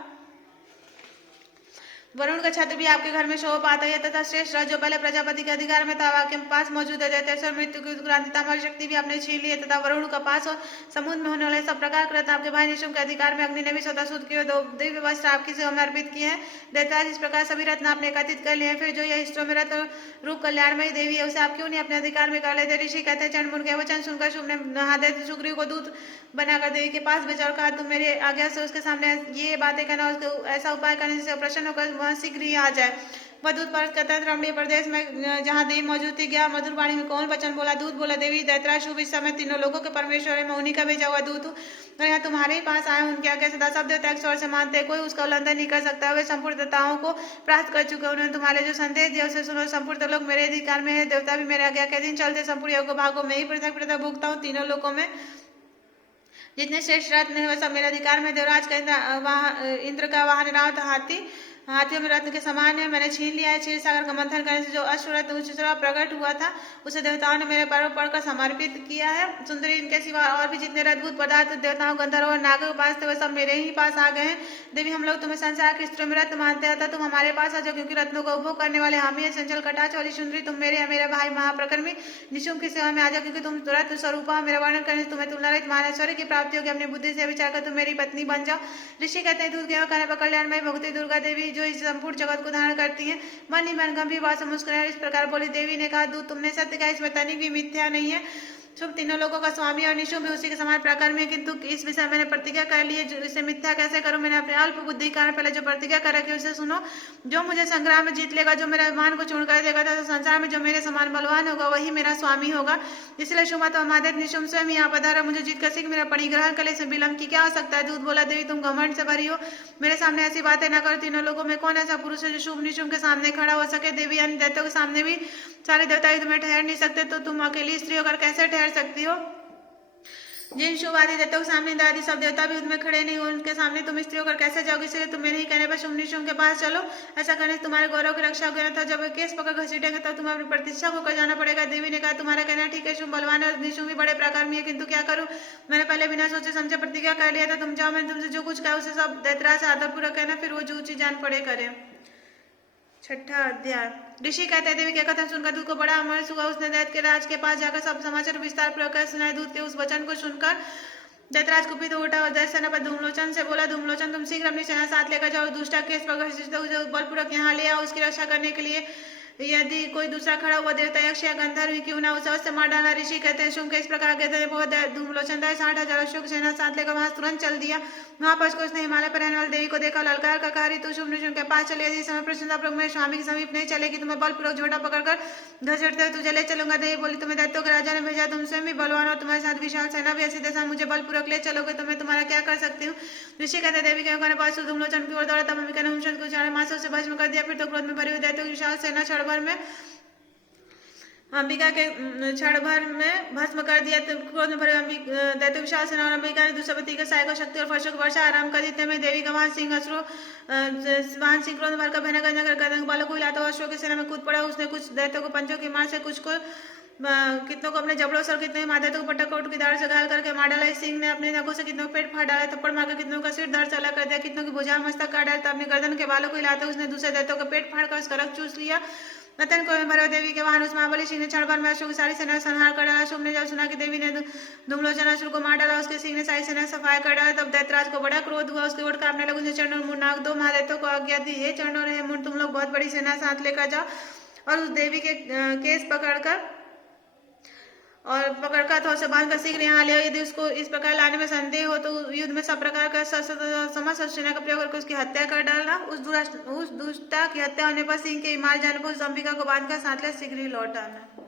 वरुण का छत्र भी आपके घर में शोभा पाता है तथा श्रेष्ठ राज जो पहले प्रजापति के अधिकार में था आपके पास मौजूद है। दैत्यसुर मृत्यु की उत्क्रांति हमारी शक्ति भी आपने छीन ली है तथा वरुण का पास और समुद्र में होने वाले सब प्रकार कृत आपके भाई निशुम के अधिकार में अग्नि ने भी स्वतः शुद्ध किए। दो दिव्य वस्त्र आपकी सेवा में अर्पित किए हैं। दैत्यराज इस प्रकार सभी रत्न आपने एकत्रित कर लिए हैं। फिर जो यह हिस्सों में रत्न रूप कल्याणमयी देवी है उसे आप क्यों नहीं अपने अधिकार में कर लेते। ऋषि कहते हैं चंडमुंड के वचन सुनकर शुभ ने महादेव सुग्रीव को दूत बनाकर देवी के पास भेजा और कहा तुम मेरे आज्ञा से उसके सामने ये बातें करना उसको ऐसा उपाय करने से प्रसन्न होकर वह शीघ्र ही आ जाए। वह दूत पर कतन रमणीय प्रदेश में जहाँ देवी मौजूद थी गया। मधुर वाणी में कौन वचन बोला। दूत बोला देवी दैत्यराज शुभ इस समय तीनों लोगों के परमेश्वर है मैं उन्हीं का भेजा हुआ दूत हूँ और यहाँ तुम्हारे ही पास आए। उनके आज्ञा सदा सब देवता एक स्वर से मानते हैं कोई उसका उल्लंघन नहीं कर सकता। वे संपूर्ण देवताओं को प्राप्त कर चुके उन्होंने तुम्हारे जो संदेश दिया उसे सुनो। संपूर्ण लोग मेरे अधिकार में है। देवता भी मेरे आज्ञा के दिन चलते। संपूर्ण योग भागों में ही पृथक पृथक भुगता हूँ। तीनों लोगों में जितने श्रेष्ठ रत्न है वह सब मेरे अधिकार में। देवराज का इंद्र का वाहन रावत हाथियों में रत्न के समान है। मैंने छीन लिया है। क्षीर सागर का मंथन करने से जो अश्वरत्न उच्चतरा प्रकट हुआ था उसे देवताओं ने मेरे पैरों पड़कर समर्पित किया है। सुंदरी इनके सिवा और भी जितने अद्भुत पदार्थ देवताओं गंधर्व और नागों के पास थे वह सब मेरे ही पास आ गए हैं। देवी हम लोग तुम्हें संसार के स्त्रियों में रत्न मानते हैं तुम हमारे पास आ जाओ क्योंकि रत्नों का उपभोग करने वाले हम ही है। चंचल कटाच वाली सुंदरी तुम मेरे मेरे भाई महाप्रकर्मी निशुम की सेवा में आ जाओ क्योंकि तुम रत्न स्वरूपा मेरा वर्णन करने से तुम्हें तुलना रहित महानेश्वरी की प्राप्ति होगी। अपनी बुद्धि से विचार कर तुम मेरी पत्नी बन जाओ। ऋषि कहते हैं दूध के करने पर कल्याणमयी भगवती दुर्गा देवी जो इस संपूर्ण जगत को धारण करती है। मन ही मन गंभीर बात से मुस्कुराए इस प्रकार बोली। देवी ने कहा दूध तुमने सत्य कहा इसमें तनिक भी मिथ्या नहीं है। शुभ तीनों लोगों का स्वामी और निशुम भी उसी के समान प्रकार में किंतु इस विषय मैंने प्रतिज्ञा कर ली है। इसे मिथ्या कैसे करूं। मैंने अपने अल्प बुद्धि कारण पहले जो प्रतिज्ञा कर रखी उसे सुनो। जो मुझे संग्राम में जीत लेगा जो मेरे अभिमान को चूर्ण कर देगा तो संसार में जो मेरे समान बलवान होगा वही मेरा स्वामी होगा। इसलिए शुमत और महादेव निशुम स्वयं यहाँ पधारा मुझे जीत कर सिख मेरा परिग्रहण कर ले। इसे विलंब की क्या हो सकता है। दूध बोला देवी तुम घमंड से भरी हो मेरे सामने ऐसी बातें न करो। तीनों लोगों में कौन ऐसा पुरुष है जो शुभ निशुम के सामने खड़ा हो सके। देवी अन्य दैत्यों के सामने भी सारे देवता युद्ध में ठहर नहीं सकते तो तुम अकेली स्त्री होकर कैसे ठहर सकती हो। जिन शुभ आदि देवताओं के सामने इंद्र आदि सब देवता भी युद्ध में खड़े नहीं हो उनके सामने तुम स्त्री होकर कैसे जाओगे। इसलिए तुम मेरे ही कहने पर शुभ निशुम के पास चलो। ऐसा करने से तुम्हारे गौरव की रक्षा होगी था। जब केस पकड़ घसीटेंगे तब तुम्हें अपनी प्रतिष्ठा को कर जाना पड़ेगा। देवी ने कहा तुम्हारा कहना ठीक है। शुभ बलवान और निशुम भी बड़े प्रकार में है किंतु क्या करूं। मैंने पहले बिना सोचे समझे प्रतिज्ञा कर लिया था। तुम जाओ मैंने तुमसे जो कुछ कहा उसे सब दैत्यराज से आदरपूर्वक कहना फिर वो जो ऊंची जान पड़े करे। छठा अध्याय। ऋषि कहते हैं देवी के कथन सुनकर दूत को बड़ा अमर हुआ। उसने दैत्य के राज के पास जाकर सब समाचार विस्तार पूर्वक सुनाए। दूत के उस वचन को सुनकर दैत्यराज कुपित उठा और दैत्य सेना पर धूमलोचन से बोला धूमलोचन तुम शीघ्र अपनी सेना साथ लेकर जाओ। दुष्टा केस पर बलपूर्वक यहाँ ले आओ। उसकी रक्षा करने के लिए यदि कोई दूसरा खड़ा हुआ देवता यक्ष या गंधर्व क्यों ना उसे अवश्य मार डाला। ऋषि कहते हैं शुंभ के इस प्रकार कहते हैं बहुत धूमलोचन 60,000 अशोक सेना साथ लेकर वहां तुरंत चल दिया। वहां पर उसने हिमालय पर रहने वाली देवी को देखा, ललकार का कहा तू शुभ निशुंभ के पास चले, यदि समय प्रसन्नतापूर्वक मेरे स्वामी के समीप नहीं चलेगी तो मैं बलपूर्वक झोटा पकड़कर घसीटते हुए तुझे ले चलूंगा। देवी बोली तुम्हें दैत्यों के राजा ने भेजा, तुम स्वयं भी बलवान और तुम्हारे साथ विशाल सेना भी, ऐसी दशा मुझे बलपूर्वक ले चलोगे तो मैं तुम्हारा क्या कर सकती हूँ। ऋषि कहते देवी के कहने पास धूमलोचन की ओर दौड़ा, तब अंबिका ने हुमचंद को चारों मासों से भस्म कर दिया। फिर तो क्रोध में भरी हुई दैत्यों की विशाल सेना क्षण भर में अंबिका के क्षण भर में भस्म कर दिया। क्रोध में भरे दैत्य विशाल सेना और अंबिका ने दुष्यवती के सहायक शक्ति और फर्शों की वर्षा आराम कर दी। में देवी का वाहन सिंह अश्रु वाहन सिंह क्रोध भरकर भयंकर गंधक बालों को हिलाता हुआ अश्वों की सेना में कूद पड़ा। उसने कुछ दैत्यों को पंचों की मार से, कुछ को कितनों को अपने जबड़ों से और कितने माथे को पटक की दाढ़ से घायल करके मार डाला। इस सिंह ने अपने नखों से कितनों को पेट फाड़ डाला, थप्पड़ मारकर कितनों का सिर धड़ से अलग कर दिया, कितनों की भुजा मस्तक काट डाला। अपने गर्दन के बालों को हिलाते उसने दूसरे दैत्यों का पेट फाड़कर उसका रक्त चूस लिया। अत्यंत क्रोध में भरे देवी के वाहन उस महाबली सिंह ने क्षण भर में अशोक की सारी सेना संहार कर डाला। शुंभ ने जब सुना कि देवी ने धूमलोचन असुर को मार डाला, उसके सिंह ने सारी सेना सफाया कर डाला, तब दैत्यराज को बड़ा क्रोध हुआ। उसके ओट कांपने लगा। उसने चंड और मूड नाग दो महादैत्यों को आज्ञा दी, हे चंड और हे मूड तुम लोग बहुत बड़ी सेना साथ लेकर जाओ और उस देवी के केस पकड़कर थोड़ा से बांधकर शीघ्र यहाँ ले आओ। यदि उसको इस प्रकार लाने में संदेह हो तो युद्ध में सब प्रकार का समस्त सेना का प्रयोग करके उसकी हत्या कर डालना। उस दुष्टा की हत्या होने पर सिंह के मार जाने पर उस अंबिका को बांधकर साथ ले शीघ्र ही लौट आना।